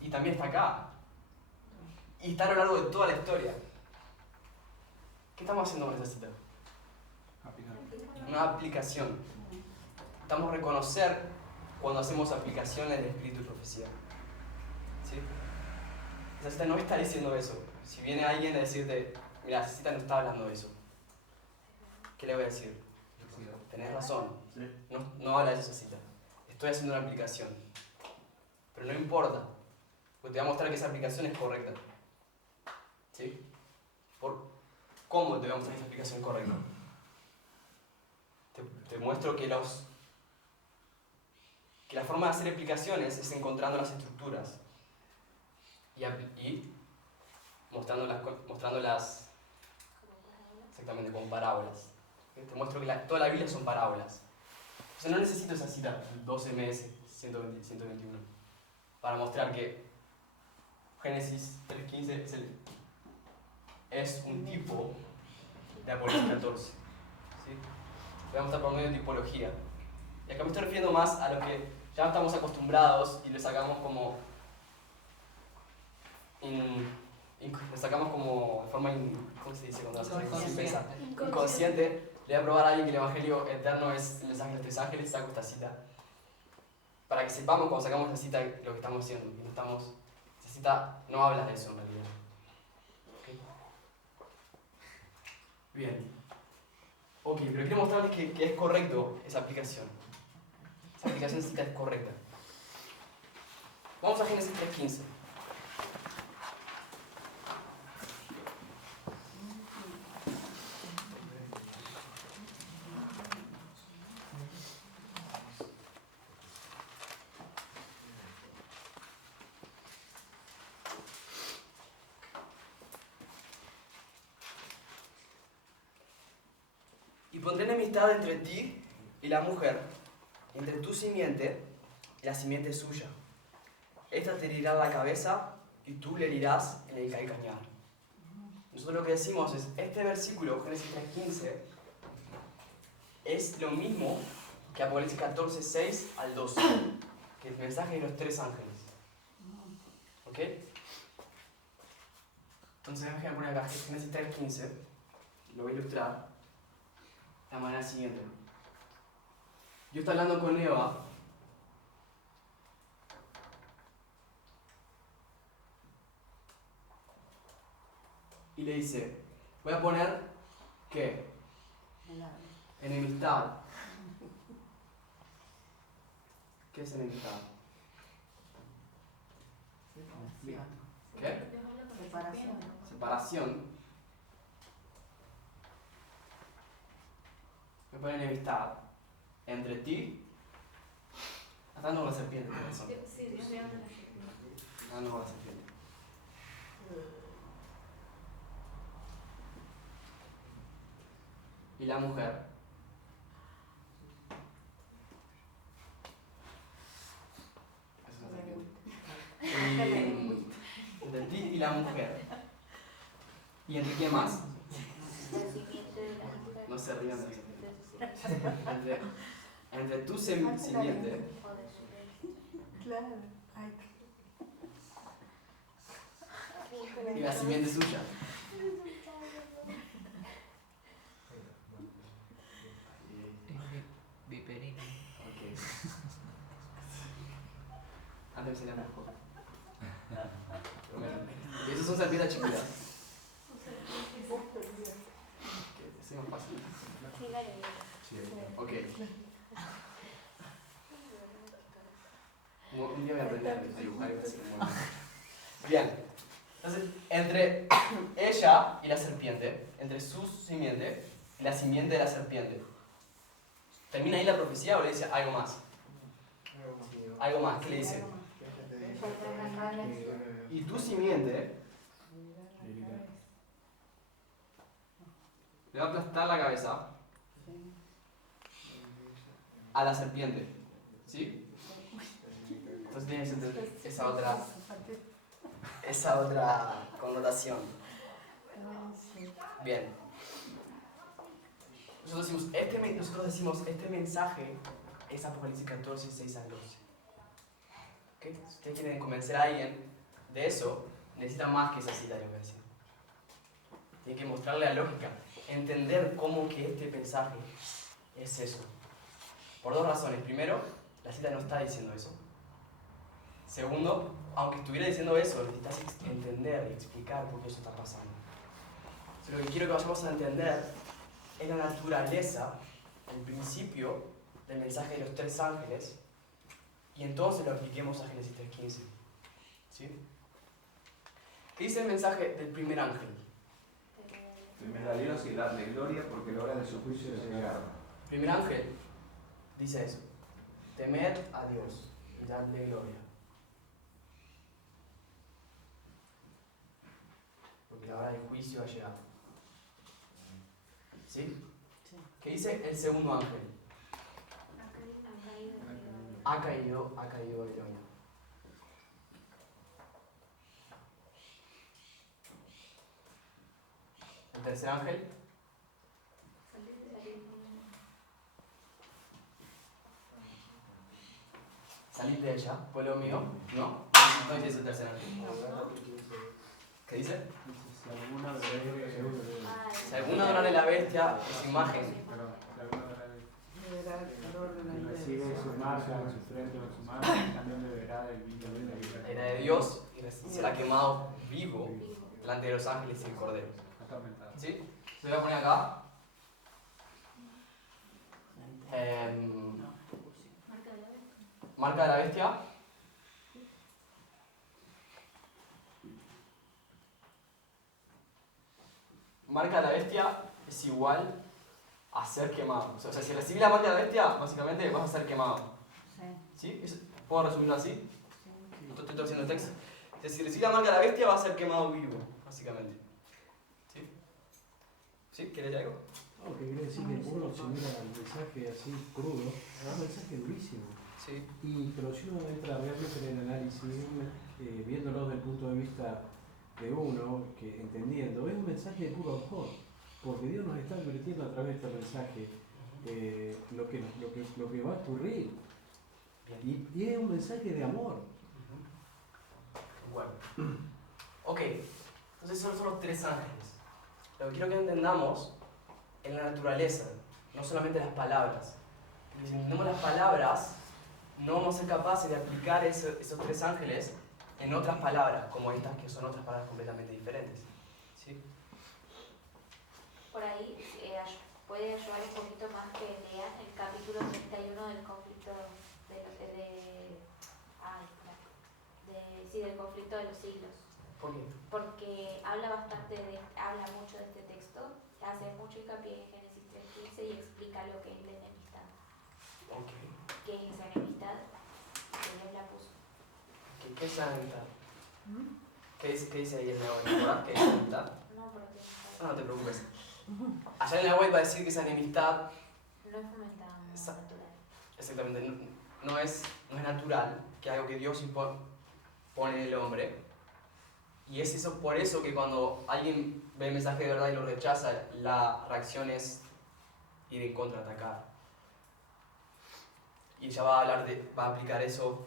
y también está acá. Y está a lo largo de toda la historia. ¿Qué estamos haciendo con esta cita? Una aplicación. Estamos a reconocer cuando hacemos aplicaciones de espíritu y profecía. ¿Sí? Esa cita no está diciendo eso. Si viene alguien a decirte, mira, esa cita no está hablando de eso, ¿qué le voy a decir? Tenés razón. No habla de esa cita. Estoy haciendo una aplicación. Pero no importa, porque te voy a mostrar que esa aplicación es correcta. ¿Sí? ¿Cómo te voy a mostrar que esa aplicación es correcta? Te muestro que la forma de hacer aplicaciones es encontrando las estructuras y mostrándolas exactamente como parábolas. Te muestro que toda la Biblia son parábolas. O sea, no necesito esa cita 12 meses, 121, para mostrar que Génesis 3.15 es un tipo de Apocalipsis 14. ¿Sí? Voy a mostrar por medio de tipología. Y acá me estoy refiriendo más a lo que ya estamos acostumbrados y le sacamos como de forma ¿cómo se dice cuando haces sin pensar? Inconsciente. Le voy a probar a alguien que el evangelio eterno es el mensaje de los tres ángeles, saco esta cita. Para que sepamos cuando sacamos esta cita lo que estamos haciendo. Esta cita no habla de eso en realidad. ¿Okay? Bien. Ok, pero quiero mostrarles que es correcto esa aplicación. Esa aplicación cita es correcta. Vamos a Génesis 3.15. Y pondré enemistad entre ti y la mujer, entre tu simiente y la simiente suya. Esta te herirá la cabeza y tú le herirás en el calcañar. Nosotros lo que decimos es, este versículo, Génesis 3.15, es lo mismo que Apocalipsis 14.6 al 12, que es el mensaje de los tres ángeles. ¿Ok? Entonces déjame poner acá Génesis 3.15, lo voy a ilustrar de la manera siguiente. Yo estoy hablando con Eva y le dice, voy a poner ¿qué? Enemistad. ¿Qué es enemistad? ¿Qué? Separación. Voy a poner enemistad entre ti. Atando con la serpiente, por eso. Sí, Dios le habla a la serpiente. Atando con la serpiente. Y la mujer. Eso es la serpiente. Entre ti y la mujer. ¿Y entre quién más? No se rían de eso. Entre tu simiente y la simiente suya. Viperina. Ok. Antes sería mejor. Y esos son serpientes chiquitas. Es más fácil. Ok. Un día voy a aprender a dibujar y voy a hacer un buen. Bien. Entonces, entre ella y la serpiente, entre su simiente y la simiente de la serpiente, ¿termina ahí la profecía o le dice algo más? Algo más. ¿Qué le dice? Y tu simiente le va a aplastar la cabeza a la serpiente. ¿Sí? Entonces tiene esa otra connotación. Bien. Nosotros decimos, este mensaje es Apocalipsis 14, 6 al 12. ¿Okay? Si ustedes quieren convencer a alguien de eso, necesitan más que esa cita, yo voy a decir. Tienen que mostrarle la lógica, entender cómo que este mensaje es eso. Por dos razones. Primero, la cita no está diciendo eso. Segundo, aunque estuviera diciendo eso, necesitas entender y explicar por qué eso está pasando. Entonces, lo que quiero que vayamos a entender es la naturaleza, el principio del mensaje de los tres ángeles, y entonces lo apliquemos a Génesis 3:15. ¿Sí? ¿Qué dice el mensaje del primer ángel? Temer a Dios y darle gloria porque la hora de su juicio es llegada. El primer ángel dice eso. Temed a Dios y darle gloria. Porque la hora del juicio ha llegado. ¿Sí? ¿Qué dice el segundo ángel? Ha caído Babilonia. El tercer ángel. Salid de ella, pueblo mío. ¿No? No dice eso el tercer ángel. ¿Qué dice? Si alguno adora la bestia, su imagen. Recibe su marca en su frente o en su mano, también beberá del vino de la vida. La ira de Dios y será quemado vivo delante de los ángeles y el cordero. ¿Sí? Se voy a poner acá. Marca de la bestia. Marca de la bestia es igual a ser quemado. O sea, si recibís la marca de la bestia, básicamente vas a ser quemado. ¿Sí? ¿Puedo resumirlo así? Estoy traduciendo el texto. Si recibís la marca de la bestia, vas a ser quemado vivo, básicamente. ¿Sí? ¿Sí? ¿Querés algo? No, que quiere decir que uno se mira el mensaje así crudo, es un mensaje durísimo. Sí. Pero si uno entra realmente en el análisis, viéndolo desde el punto de vista de uno, que entendiendo, es un mensaje de puro amor, porque Dios nos está advirtiendo a través de este mensaje lo que va a ocurrir. Y es un mensaje de amor. Bueno. Ok, entonces esos son los tres ángeles. Lo que quiero que entendamos es la naturaleza, no solamente las palabras. Porque si entendemos las palabras, no vamos a ser capaces de aplicar esos tres ángeles en otras palabras, como estas que son otras palabras completamente diferentes. ¿Sí? Por ahí puede ayudar un poquito más que lean el capítulo 31 del conflicto del conflicto de los siglos. ¿Por qué? Porque habla mucho de este texto, hace mucho hincapié en Génesis 3:15 y explica lo que es la enemistad. Okay. ¿Qué es esa enemistad? Que Dios la puso. ¿Qué es la enemistad? ¿Qué dice ahí en la web? ¿Qué es la enemistad? No, porque No te preocupes. Allá en la web va a decir que esa enemistad no es fomentada, no es natural. Exactamente, no es natural, que es algo que Dios pone en el hombre. Y es eso, por eso que cuando alguien ve el mensaje de verdad y lo rechaza, la reacción es ir en contra, atacar. Y ella va a aplicar eso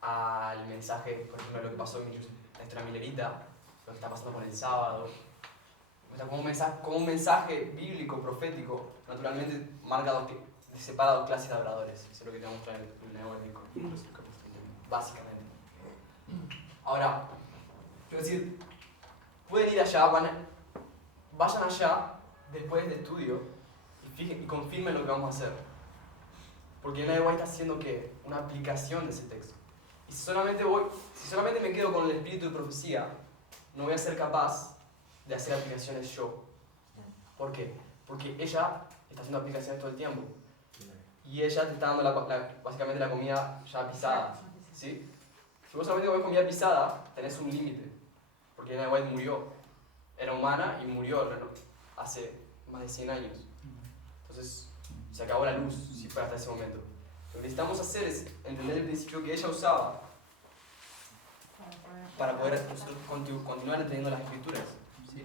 al mensaje, por ejemplo, lo que pasó en la historia milerita, lo que está pasando con el sábado. O sea, como un mensaje bíblico, profético, naturalmente separa dos clases de adoradores. Eso es lo que te voy a mostrar en el Nuevo Testamento, básicamente. Ahora, quiero decir, pueden ir allá, vayan allá después del estudio y confirmen lo que vamos a hacer. Porque en la está haciendo ¿qué? Una aplicación de ese texto. Y si solamente me quedo con el espíritu de profecía, no voy a ser capaz de hacer aplicaciones yo. ¿Por qué? Porque ella está haciendo aplicaciones todo el tiempo. Y ella te está dando básicamente la comida ya pisada. ¿Sí? Si vos solamente comés comida pisada, tenés un límite. Porque Ellen White murió. Era humana y murió hace más de 100 años. Entonces, Se acabó la luz, si fue hasta ese momento. Lo que necesitamos hacer es entender el principio que ella usaba para poder nosotros continuar entendiendo las escrituras. ¿Sí?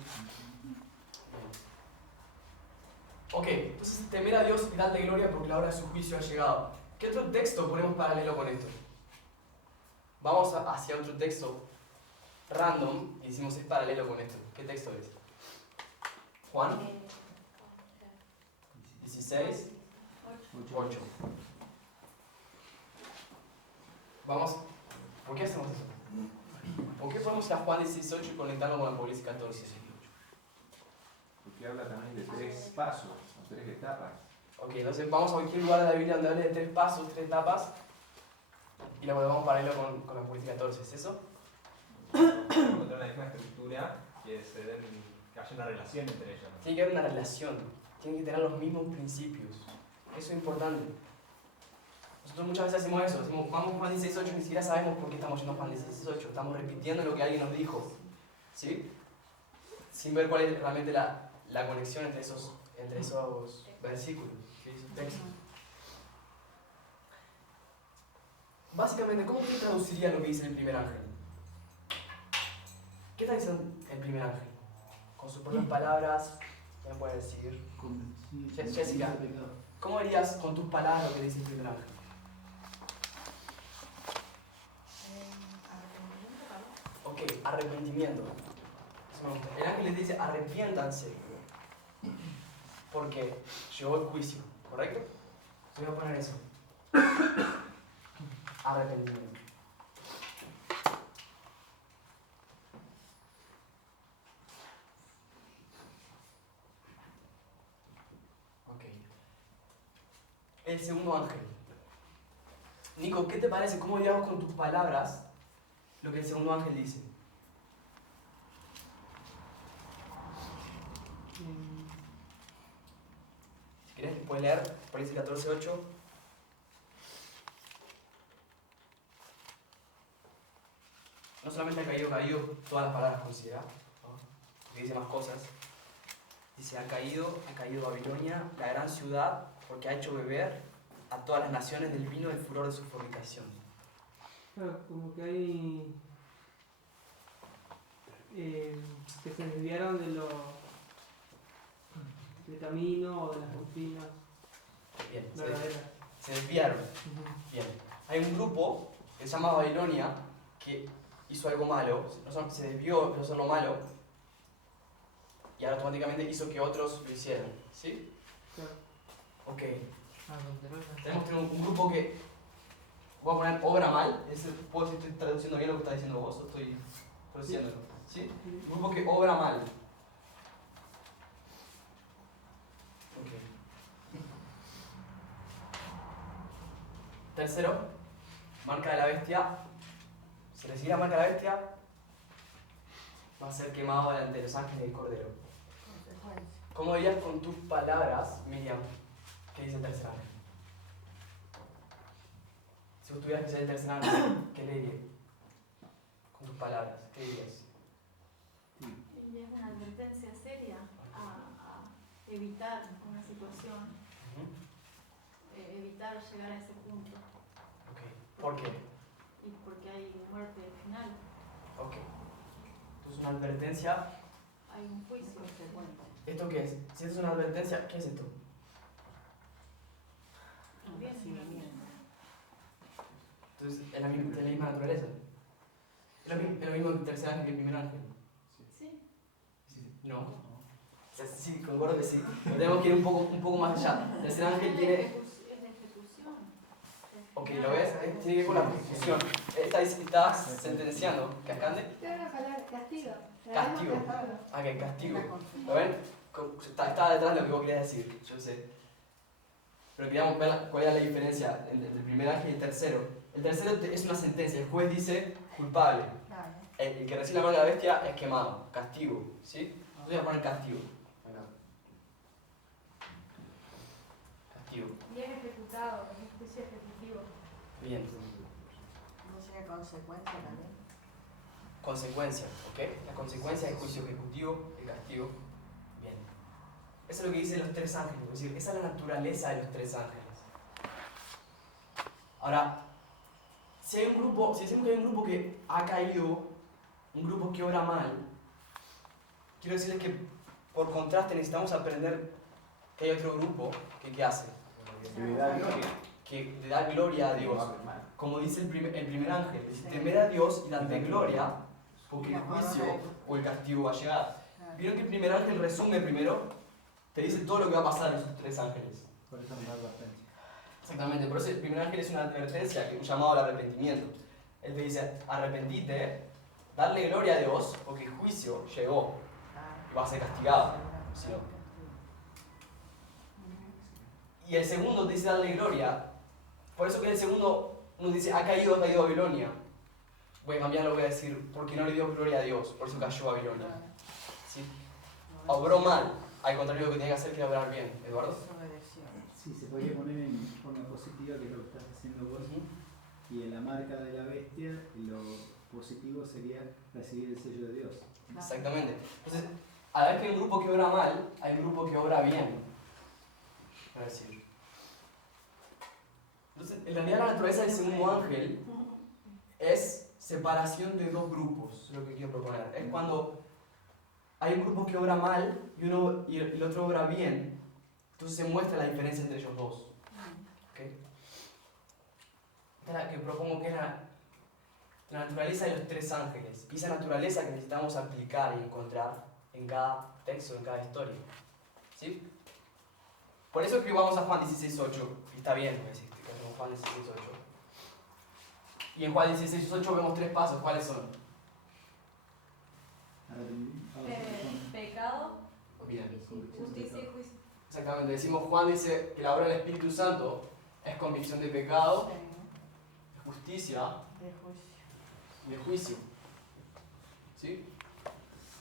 Ok, entonces temer a Dios y darle gloria porque la hora de su juicio ha llegado. ¿Qué otro texto ponemos paralelo con esto? Vamos hacia otro texto random y decimos es paralelo con esto. ¿Qué texto es? Juan 16, 8. Vamos, ¿por qué hacemos eso? ¿Por qué podemos ir a Juan 16:8 y conectarlo con Apocalipsis 14? Porque habla también de 3 pasos, o 3 etapas. Ok, entonces vamos a cualquier lugar de la Biblia donde hable de 3 pasos, 3 etapas y lo volvemos paralelo con Apocalipsis 14, ¿es eso? Encontrar la misma estructura que haya una relación entre ellos. Tiene que haber una relación, tienen que tener los mismos principios. Eso es importante. Nosotros muchas veces hacemos eso, decimos, vamos a Juan 16:8 y ni siquiera sabemos por qué estamos yendo a Juan 16:8. Estamos repitiendo lo que alguien nos dijo, ¿sí? Sin ver cuál es realmente la conexión entre esos versículos, esos textos. Básicamente, ¿cómo usted traduciría lo que dice el primer ángel? ¿Qué está diciendo el primer ángel? Con sus propias palabras, ¿qué me puede decir? Jessica, ¿cómo dirías con tus palabras lo que dice el primer ángel? Ok, arrepentimiento. Eso me gusta. El ángel les dice, arrepiéntanse. Porque llegó el juicio, ¿correcto? Voy a poner eso. Arrepentimiento. Ok. El segundo ángel. Nico, ¿qué te parece? ¿Cómo digamos con tus palabras lo que el segundo ángel dice? Si quieres, puedes leer Apocalipsis 14:8. No solamente ha caído, todas las palabras considera, ¿no? Dice más cosas. Dice, ha caído Babilonia, la gran ciudad, porque ha hecho beber a todas las naciones del vino del furor de su fornicación. Claro, como que hay que se desviaron del camino o de las doctrinas Bien, verdaderas. se desviaron. Bien. Hay un grupo que se llama Babilonia que hizo algo malo, se desvió de hacer lo malo y ahora automáticamente hizo que otros lo hicieran. ¿Sí? Claro. Ok. Tenemos un grupo que voy a poner obra mal. ¿Puedo decir que estoy traduciendo bien lo que estás diciendo vos o estoy traduciéndolo? ¿Sí? Un grupo que obra mal. Ok. Tercero, marca de la bestia. Si recibe la marca de la bestia, va a ser quemado delante de los ángeles del Cordero. ¿Cómo dirías con tus palabras, Miriam, qué dice el tercer ángel? Si vos tuvieras que ser el tercer ángel, ¿qué le dirías? Con tus palabras, ¿qué dirías? Y es una advertencia seria a evitar una situación, evitar llegar a ese punto. Okay. ¿Por qué? Y porque hay muerte final. Ok. Entonces una advertencia. Hay un juicio. ¿Esto qué es? Si esto es una advertencia, ¿qué es esto? Entonces es la misma naturaleza. Es lo mismo el tercer ángel que el primer ángel. Sí. No. O sea, sí, concuerdo que sí. Pero tenemos que ir un poco más allá. El tercer ángel tiene. Es de ejecución. Ok, ¿lo ves? Tiene que ver con la ejecución. Está sentenciando. ¿Cascande? Castigo. Castigo. Ah, que castigo. ¿Lo ven? Está detrás de lo que vos querías decir, yo sé. Pero queríamos ver cuál era la diferencia entre el primer ángel y el tercero. El tercero es una sentencia. El juez dice culpable. El que recibe la marca de la bestia es quemado. Castigo. ¿Sí? Yo voy a poner castigo. Castigo. Y es ejecutado, es un juicio ejecutivo. Bien. ¿No sería consecuencia también? Consecuencia, ¿ok? La consecuencia es el juicio ejecutivo, el castigo. Bien. Eso es lo que dicen los tres ángeles, es decir, esa es la naturaleza de los tres ángeles. Ahora, si decimos que hay un grupo que ha caído, un grupo que obra mal, quiero decirles que por contraste necesitamos aprender que hay otro grupo que ¿qué hace? Que le da gloria. Que le da gloria a Dios. Como dice el primer ángel, dice, temer a Dios y darle gloria, porque el juicio o el castigo va a llegar. ¿Vieron que el primer ángel resume primero? Te dice todo lo que va a pasar en esos tres ángeles. Por eso me da advertencia. Exactamente, por eso el primer ángel es una advertencia, un llamado al arrepentimiento. Él te dice, arrepentite, darle gloria a Dios, porque el juicio llegó y vas a ser castigado. ¿Sí no? Y el segundo te dice darle gloria, por eso que el segundo nos dice, ha caído Babilonia. Voy a cambiarlo, voy a decir, porque no le dio gloria a Dios, por eso cayó Babilonia. ¿Sí? Obró mal, al contrario de lo que tenía que hacer, que era obrar bien. ¿Eduardo? Sí, se podría poner en forma positiva, que es lo que estás haciendo vos, y en la marca de la bestia, lo positivo sería recibir el sello de Dios. Exactamente. Entonces, a la vez que hay un grupo que obra mal, hay un grupo que obra bien. Es decir. Entonces, en realidad la naturaleza del segundo ángel es separación de dos grupos, es lo que quiero proponer. Es cuando hay un grupo que obra mal y el otro obra bien, entonces se muestra la diferencia entre ellos dos. ¿Okay? Esta es la que propongo, que es la naturaleza de los tres ángeles. Y esa naturaleza que necesitamos aplicar y encontrar en cada texto, en cada historia. ¿Sí? Por eso es que vamos a Juan 16:8. Y está bien, me decís, que vamos a Juan 16:8. Y en Juan 16:8 vemos tres pasos. ¿Cuáles son? Pecado, Bien. justicia y juicio. Exactamente. Decimos, Juan dice que la obra del Espíritu Santo es convicción de pecado, de justicia y de juicio. ¿Sí?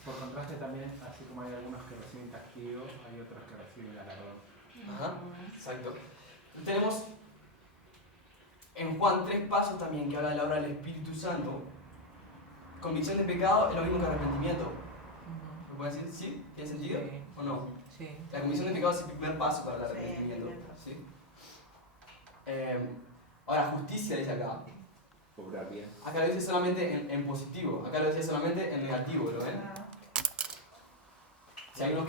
Por contraste también, así como hay algunos que reciben castigo, hay otros que reciben galardón. Ajá, exacto. Tenemos en Juan 3 pasos también que habla de la obra del Espíritu Santo. Convicción de pecado es lo mismo que arrepentimiento. ¿Me pueden decir sí? ¿Tiene sentido? ¿O no? Sí. La convicción de pecado es el primer paso para el arrepentimiento. ¿Sí? Ahora, justicia dice acá. Obrar bien. Acá lo dice solamente en positivo, acá lo dice solamente en negativo, ¿lo ven? Si hay unos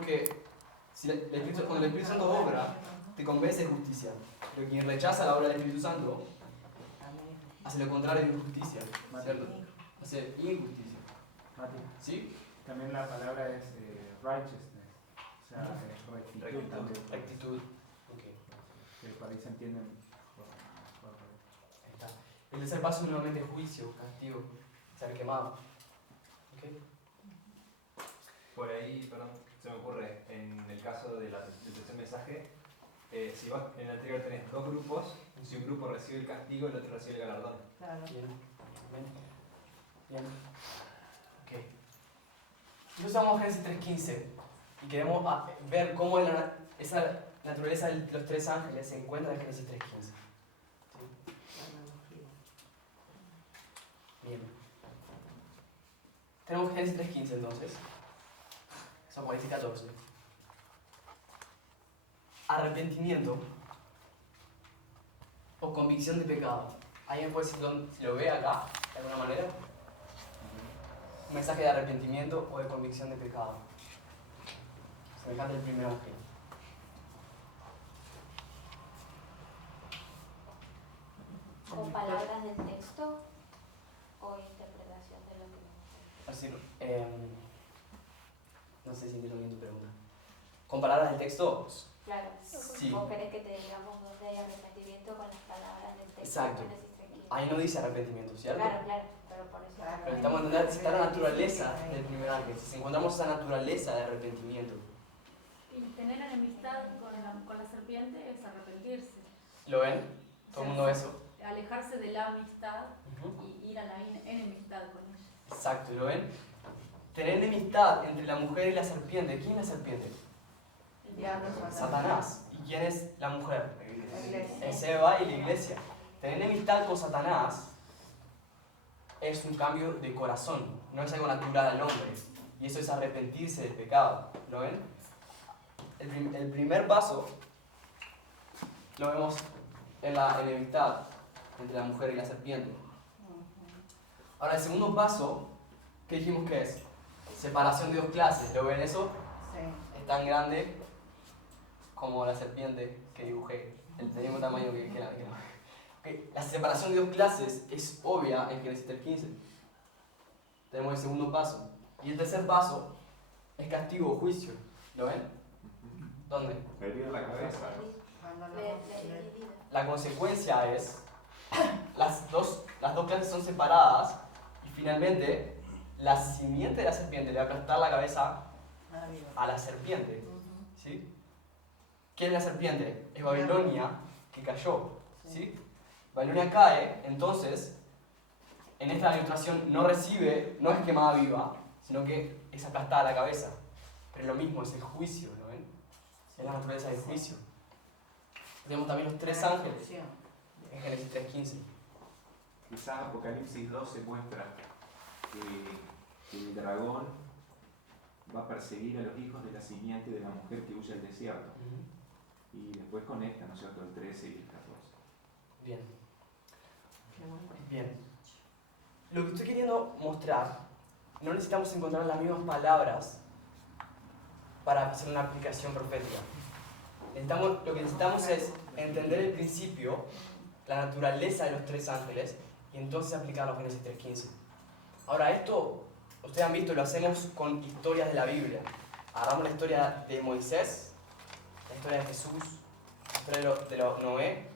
que si cuando el Espíritu Santo obra, te convence de justicia. Pero quien rechaza la obra del Espíritu Santo hace lo contrario de justicia, ¿cierto? Hace injusticia. Mati, ¿Sí? también la palabra es righteousness, o sea, rectitud también. Rectitud. Okay. Que por ahí se entienden mejor. Ahí está. El tercer paso es nuevamente juicio, castigo, ser quemado. ¿Okay? Por ahí, perdón, se me ocurre, en el caso del tercer mensaje, si vos en el anterior tenés dos grupos, si un grupo recibe el castigo, el otro recibe el galardón. Claro. Bien. Bien. Ok. Entonces vamos a Génesis 3:15 y queremos ver cómo esa naturaleza de los tres ángeles se encuentra en Génesis 3:15. ¿Sí? Bien. Tenemos Génesis 3:15 entonces. Apocalipsis 14. Arrepentimiento o convicción de pecado. ¿Alguien puede decir si lo ve acá, de alguna manera? Un mensaje de arrepentimiento o de convicción de pecado. Semejante al primer ángel. ¿Con palabras del texto o interpretación de lo que Así, no sé si entiendo bien tu pregunta. ¿Con palabras del texto? Claro, Sí. ¿vos querés que te digamos dónde hay arrepentimiento con las palabras del texto? Exacto. Ahí no dice arrepentimiento, ¿cierto? Claro, claro, pero por eso. Claro. Pero estamos entendiendo si está la naturaleza del primer ángel. Si encontramos esa naturaleza de arrepentimiento. Y tener enemistad con la serpiente es arrepentirse. ¿Lo ven? ¿Todo el mundo ve eso? Alejarse de la amistad Ujú. y ir a la enemistad con ella. Exacto, ¿lo ven? Tener enemistad entre la mujer y la serpiente. ¿Quién es la serpiente? El diablo, Satanás. ¿Y quién es la mujer? La iglesia. Es Eva y la iglesia. Tener enemistad con Satanás es un cambio de corazón, no es algo natural al hombre. Y eso es arrepentirse del pecado. ¿Lo ven? el primer paso lo vemos en la enemistad entre la mujer y la serpiente. Ahora, el segundo paso, ¿qué dijimos que es? Separación de dos clases. ¿Lo ven eso? Sí. Es tan grande como la serpiente que dibujé, el mismo tamaño que la. Okay. La separación de dos clases es obvia en Génesis 3:15. Tenemos el segundo paso. Y el tercer paso es castigo o juicio. ¿Lo ven? ¿Dónde? Herir la cabeza. La consecuencia es, las dos clases son separadas y finalmente la simiente de la serpiente le va a aplastar la cabeza a la serpiente. ¿Sí? ¿Quién es la serpiente? Es Babilonia que cayó. ¿Sí? Babilonia cae, entonces en esta ilustración no recibe, no es quemada viva, sino que es aplastada la cabeza. Pero lo mismo, es el juicio, ¿no ven? Es la naturaleza del juicio. Tenemos también los tres ángeles en Génesis 3:15. Quizás Apocalipsis 12 muestra que el dragón va a perseguir a los hijos de la simiente de la mujer que huye al desierto. Y después conecta, ¿no es cierto?, el 13 y el 14. Bien. Bien. Lo que estoy queriendo mostrar, no necesitamos encontrar las mismas palabras para hacer una aplicación profética. Lo que necesitamos es entender el principio, la naturaleza de los tres ángeles, y entonces aplicarlo a Génesis 3:15. Ahora, esto, ustedes han visto, lo hacemos con historias de la Biblia. Agarramos la historia de Moisés, la historia de Jesús, la historia de Noé,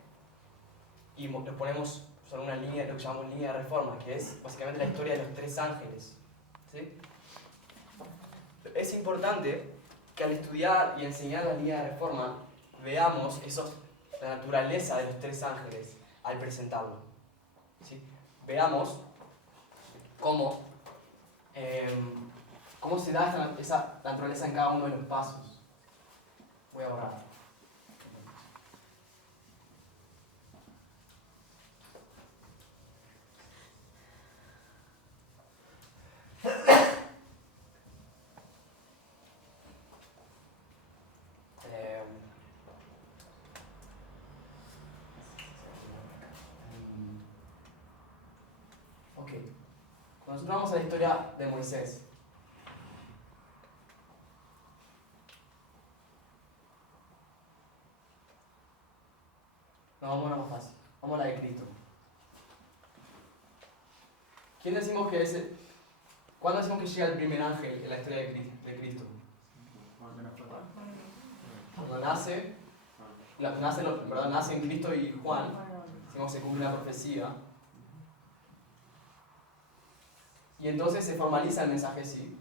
y lo ponemos sobre una línea, lo que llamamos línea de reforma, que es básicamente la historia de los tres ángeles. ¿Sí? Es importante que al estudiar y enseñar la línea de reforma veamos la naturaleza de los tres ángeles al presentarlo. ¿Sí? Veamos cómo se da esa naturaleza en cada uno de los pasos. Voy a borrar. Ok. Cuando nosotros vamos a la historia de Moisés, vamos a la más fácil. Vamos a la de Cristo. ¿Quién decimos que es ¿Cuándo decimos que llega el primer ángel en la historia de Cristo? Cuando nacen Cristo y Juan, decimos que se cumple la profecía. Y entonces se formaliza el mensaje así,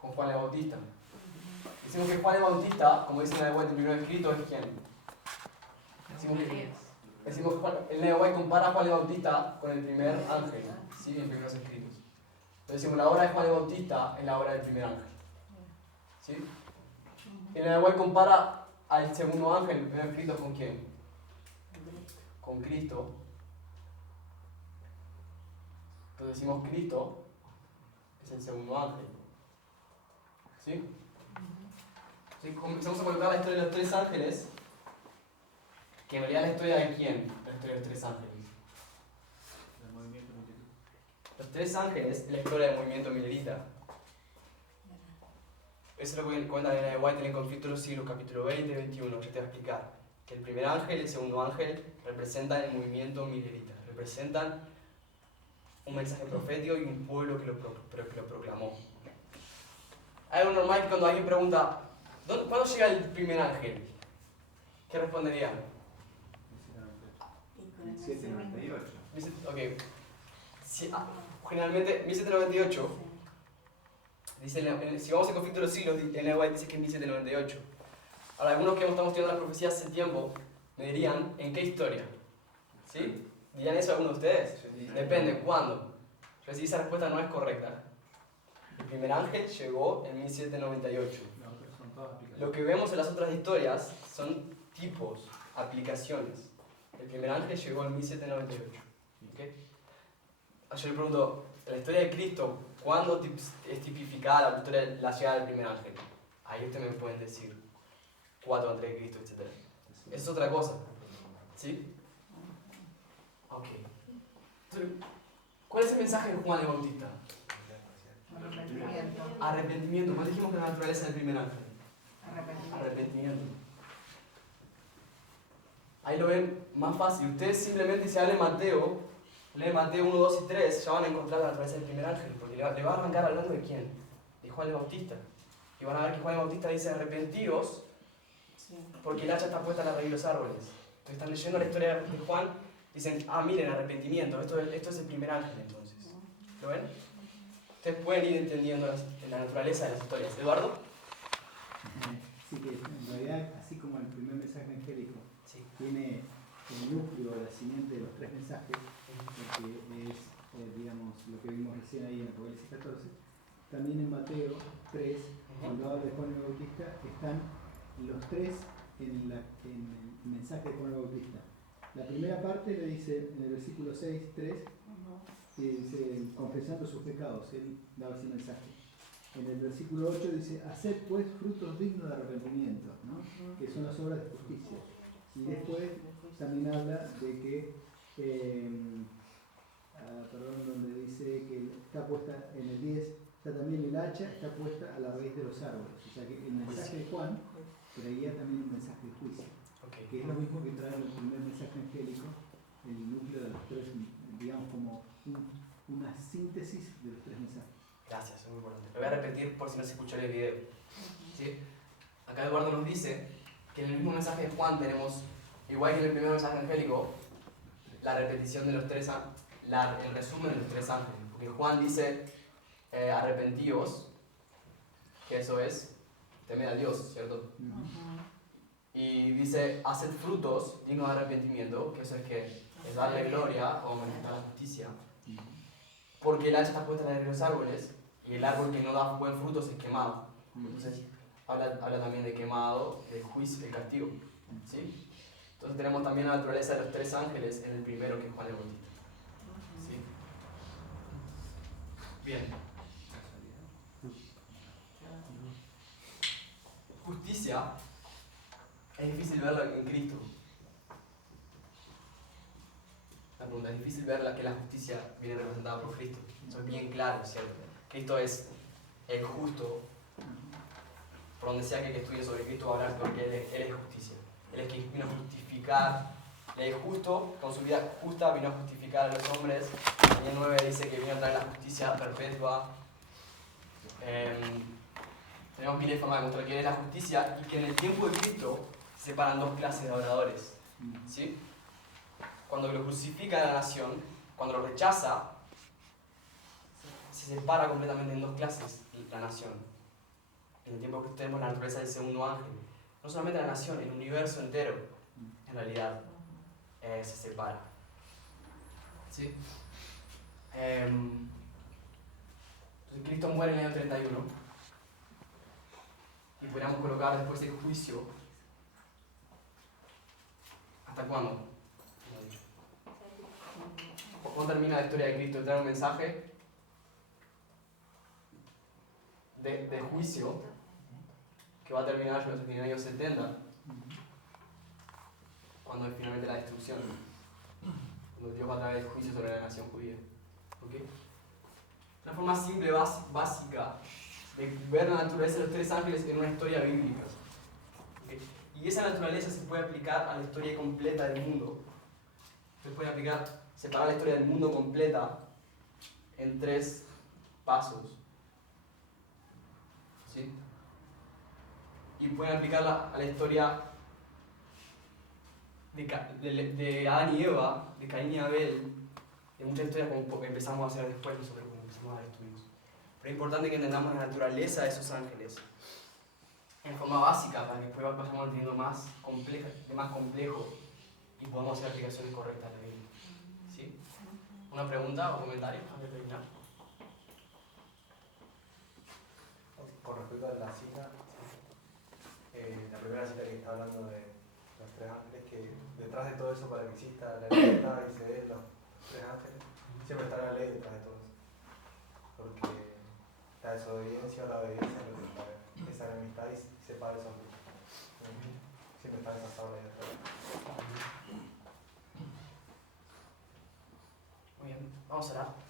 con Juan el Bautista. Decimos que Juan el Bautista, como dice en la White, el primero escrito, ¿es quién? Decimos que el White compara a Juan el Bautista con el primer ángel, ¿sí? En primeros escritos. Entonces decimos, la obra de Juan el Bautista es la obra del primer ángel. ¿Sí? El White compara al segundo ángel, el primer escrito, ¿con quién? Con Cristo. Entonces decimos Cristo es el segundo ángel. ¿Sí? ¿Sí? Comenzamos a colocar la historia de los tres ángeles, que en realidad la historia de quién, la historia de los tres ángeles. Los tres ángeles es la historia del movimiento milerita. Eso es lo que cuenta Elena de White en el conflicto de los siglos, capítulo 20 y 21, que te voy a explicar. Que el primer ángel y el segundo ángel representan el movimiento milerita, representan un mensaje profético y un pueblo que lo proclamó. Hay algo normal que cuando alguien pregunta, ¿cuándo llega el primer ángel? ¿Qué responderían? 1798. Ok. Generalmente, 1798, dice, si vamos al conflicto de los siglos, Elena White dice que es 1798. Ahora, algunos que estamos estudiando las profecías hace tiempo, me dirían, ¿en qué historia? ¿Sí? ¿Dirían eso algunos de ustedes? Depende, ¿cuándo? Yo decía, esa respuesta no es correcta. El primer ángel llegó en 1798. Lo que vemos en las otras historias son tipos, aplicaciones. El primer ángel llegó en 1798. ¿Okay? Yo le pregunto, en la historia de Cristo, ¿cuándo es tipificada la llegada del primer ángel? Ahí ustedes me pueden decir 4 antes de Cristo, etc. Eso es otra cosa. ¿Sí? Ok. Entonces, ¿cuál es el mensaje de Juan el Bautista? Arrepentimiento. Arrepentimiento. ¿Cuál dijimos que la naturaleza del primer ángel? Arrepentimiento. Arrepentimiento. Ahí lo ven más fácil. Ustedes simplemente si leen Mateo 1, 2 y 3, ya van a encontrar la naturaleza del primer ángel, porque le va a arrancar hablando de quién, de Juan el Bautista. Y van a ver que Juan el Bautista dice arrepentíos, porque el hacha está puesta a la raíz de los árboles. Entonces están leyendo la historia de Juan, dicen, miren, arrepentimiento, esto es el primer ángel entonces. ¿Lo ven? Ustedes pueden ir entendiendo la naturaleza de las historias. ¿Eduardo? Sí, que en realidad, así como el primer mensaje angélico Sí. tiene el núcleo, la simiente de los 3 mensajes, que es, digamos, lo que vimos recién ahí en Apocalipsis 14, también en Mateo 3, cuando habla de Juan el Bautista, están los 3 en el mensaje de Juan el Bautista. La primera parte le dice en el versículo 6, 3, que dice, confesando sus pecados, él daba ese mensaje. En el versículo 8 dice, haced pues frutos dignos de arrepentimiento, ¿no? Que son las obras de justicia. Y después también habla de que, donde dice que está puesta en el 10, está también el hacha, está puesta a la raíz de los árboles. O sea que el mensaje de Juan traía también un mensaje de juicio, que es lo mismo que trae el primer mensaje angélico, el núcleo de los 3, digamos como una síntesis de los 3 mensajes. Gracias, es muy importante. Lo voy a repetir por si no se escuchó en el video. ¿Sí? Acá Eduardo nos dice que en el mismo mensaje de Juan tenemos, igual que en el primer mensaje angélico, la repetición de los 3 ángeles, el resumen de los 3 ángeles. Porque Juan dice, arrepentíos, que eso es, temed a Dios, ¿cierto? Y dice, haced frutos dignos de arrepentimiento, que eso es que es darle gloria o manifestar la justicia. Porque el hacha está puesta en los árboles y el árbol que no da buen fruto es quemado. Entonces, habla también de quemado, de juicio, de castigo. ¿Sí? Entonces tenemos también la naturaleza de los 3 ángeles en el primero, que es Juan el Bautista. ¿Sí? Bien. Justicia es difícil verla en Cristo. La pregunta, es difícil ver que la justicia viene representada por Cristo. Eso es bien claro, ¿cierto? Cristo es el justo. Por donde sea que estudie sobre Cristo va a hablar porque Él es justicia. Él es quien vino a justificar. Él es justo, con su vida justa vino a justificar a los hombres. Daniel 9 dice que vino a traer la justicia perpetua. Tenemos miles de formas de mostrar que Él es la justicia y que en el tiempo de Cristo se separan 2 clases de adoradores. ¿Sí? Cuando lo crucifica la nación, cuando lo rechaza, se separa completamente en 2 clases la nación. En el tiempo que tenemos la naturaleza del segundo ángel. No solamente la nación, el universo entero, en realidad, se separa. ¿Sí? Entonces Cristo muere en el año 31. Y podríamos colocar después el juicio. ¿Hasta cuándo? ¿Cuándo termina la historia de Cristo? Trae un mensaje de juicio que va a terminar en el año 70, cuando es finalmente la destrucción, cuando Dios va a traer el juicio sobre la nación judía. ¿Okay? Una forma simple, básica, de ver la naturaleza de los 3 ángeles en una historia bíblica. ¿Okay? Y esa naturaleza se puede aplicar a la historia completa del mundo. Se puede separar la historia del mundo completa en 3 pasos. ¿Sí? Y pueden aplicarla a la historia de Adán y Eva, de Caín y Abel, de muchas historias como empezamos a hacer después, nosotros como empezamos a ver estudios. Pero es importante que entendamos la naturaleza de esos ángeles en forma básica para que después vayamos entendiendo más complejo y podamos hacer aplicaciones correctas de la Biblia. ¿Sí? ¿Una pregunta o comentario antes de terminar? Con respecto a la cita, la primera cita que está hablando de los 3 ángeles, que detrás de todo eso, para que exista la libertad y se den los 3 ángeles, siempre está la ley detrás de todo eso. Porque la desobediencia o la obediencia es lo que trae esa enemistad y separa esos grupos. están esas órdenes. Muy bien, vamos a orar.